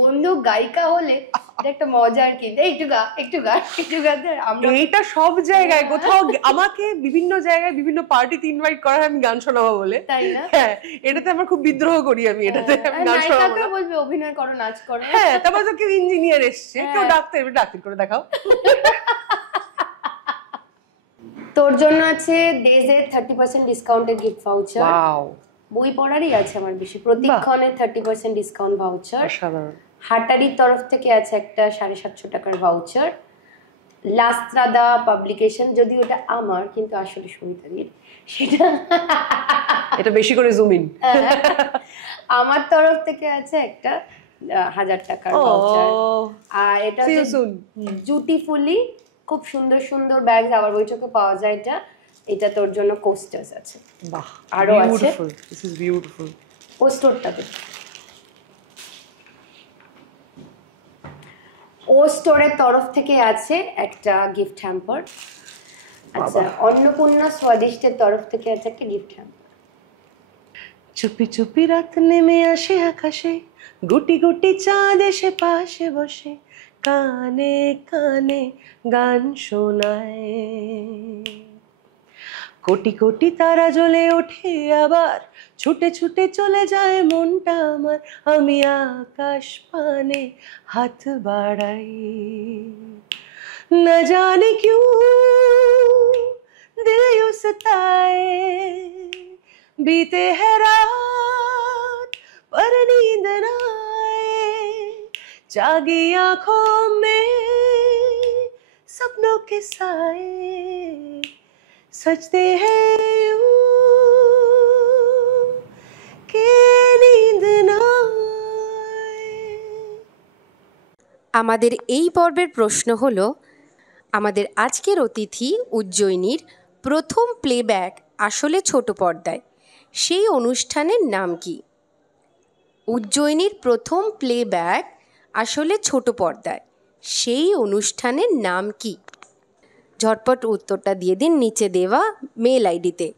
বন্ধু গায়িকা হলে এটা একটা মজা আর কি, একটু গা একটু গা একটু গা। আমরা এইটা সব জায়গায় কোথাও আমাকে বিভিন্ন জায়গায় বিভিন্ন পার্টিতে ইনভাইট করা হয় আমি গান শোনাবো বলে, তাই না? হ্যাঁ, এটাতে আমার খুব বিদ্রোহ করি আমি, এটাতে আমি গান শোনাবো না। বলবে অভিনয় করো, নাচ করো। হ্যাঁ, তারপর তো কেউ ইঞ্জিনিয়ার এসছে, কেউ ডাক্তার, ডাক্তার করে দেখাও। তোর জন্য আছে ডেজের 30% ডিসকাউন্টের গিফট ভাউচার। ওয়াও, বই পড়ারই আছে আমার বেশি, প্রতিক্ষণের 30% ডিসকাউন্ট ভাউচার। অসাধারণ। হাটারির তরফ থেকে আছে একটা 750 টাকার ভাউচার। লাস্ত্রাদা পাবলিকেশন, যদি ওটা আমার কিন্তু আসলে সবিতারির, সেটা এটা বেশি করে জুম ইন। আমার তরফ থেকে আছে একটা 1000 টাকার ভাউচার। আর এটা জুটিফুলি খুব সুন্দর সুন্দর ব্যাগ আবার বইটাকে পাওয়া যায়। এটা তোর জন্য কোস্টার্স আছে। বাহ, আরো আছে, দিস ইজ বিউটিফুল। পোস্টারটা দে। ও স্টোরের তরফ থেকে আছে একটা গিফট হ্যাম্পার। আচ্ছা, অন্নপূর্ণা স্বাদিষ্টের তরফ থেকে আছে একটা গিফট হ্যাম্পার। চুপি চুপি রাত নেমে আসে আকাশে, গুটি গুটি চাঁদ এসে পাশে বসে, কানে কানে গান শোনায়। কোটি কোটি তারা জ্বলে ওঠে আবার, ছুটে ছুটে চলে যায় মনটা আমার, আমি আকাশ পানে হাত বাড়াই। না জানে क्यों दिल यूं सताए, बीते है रात पर नींद ना आए, जागी आंखों में सपनों के साए, सजते हैं यूं कि नींद ना आए। আমাদের এই পর্বের প্রশ্ন হলো, আমাদের আজকের অতিথি উজ্জয়িনীর প্রথম প্লেব্যাক আসলে ছোট পর্দায়, সেই অনুষ্ঠানের নাম কি? উজ্জয়িনীর প্রথম প্লেব্যাক আসলে ছোট পর্দায়, সেই অনুষ্ঠানের নাম কি? ঝটপট উত্তরটা দিয়ে দিন নিচে দেওয়া মেল আইডিতে।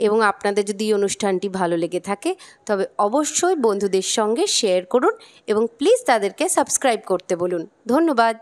এবং আপনাদের যদি এই অনুষ্ঠানটি ভালো লেগে থাকে তবে অবশ্যই বন্ধুদের সঙ্গে শেয়ার করুন এবং প্লিজ তাদেরকে সাবস্ক্রাইব করতে বলুন। ধন্যবাদ।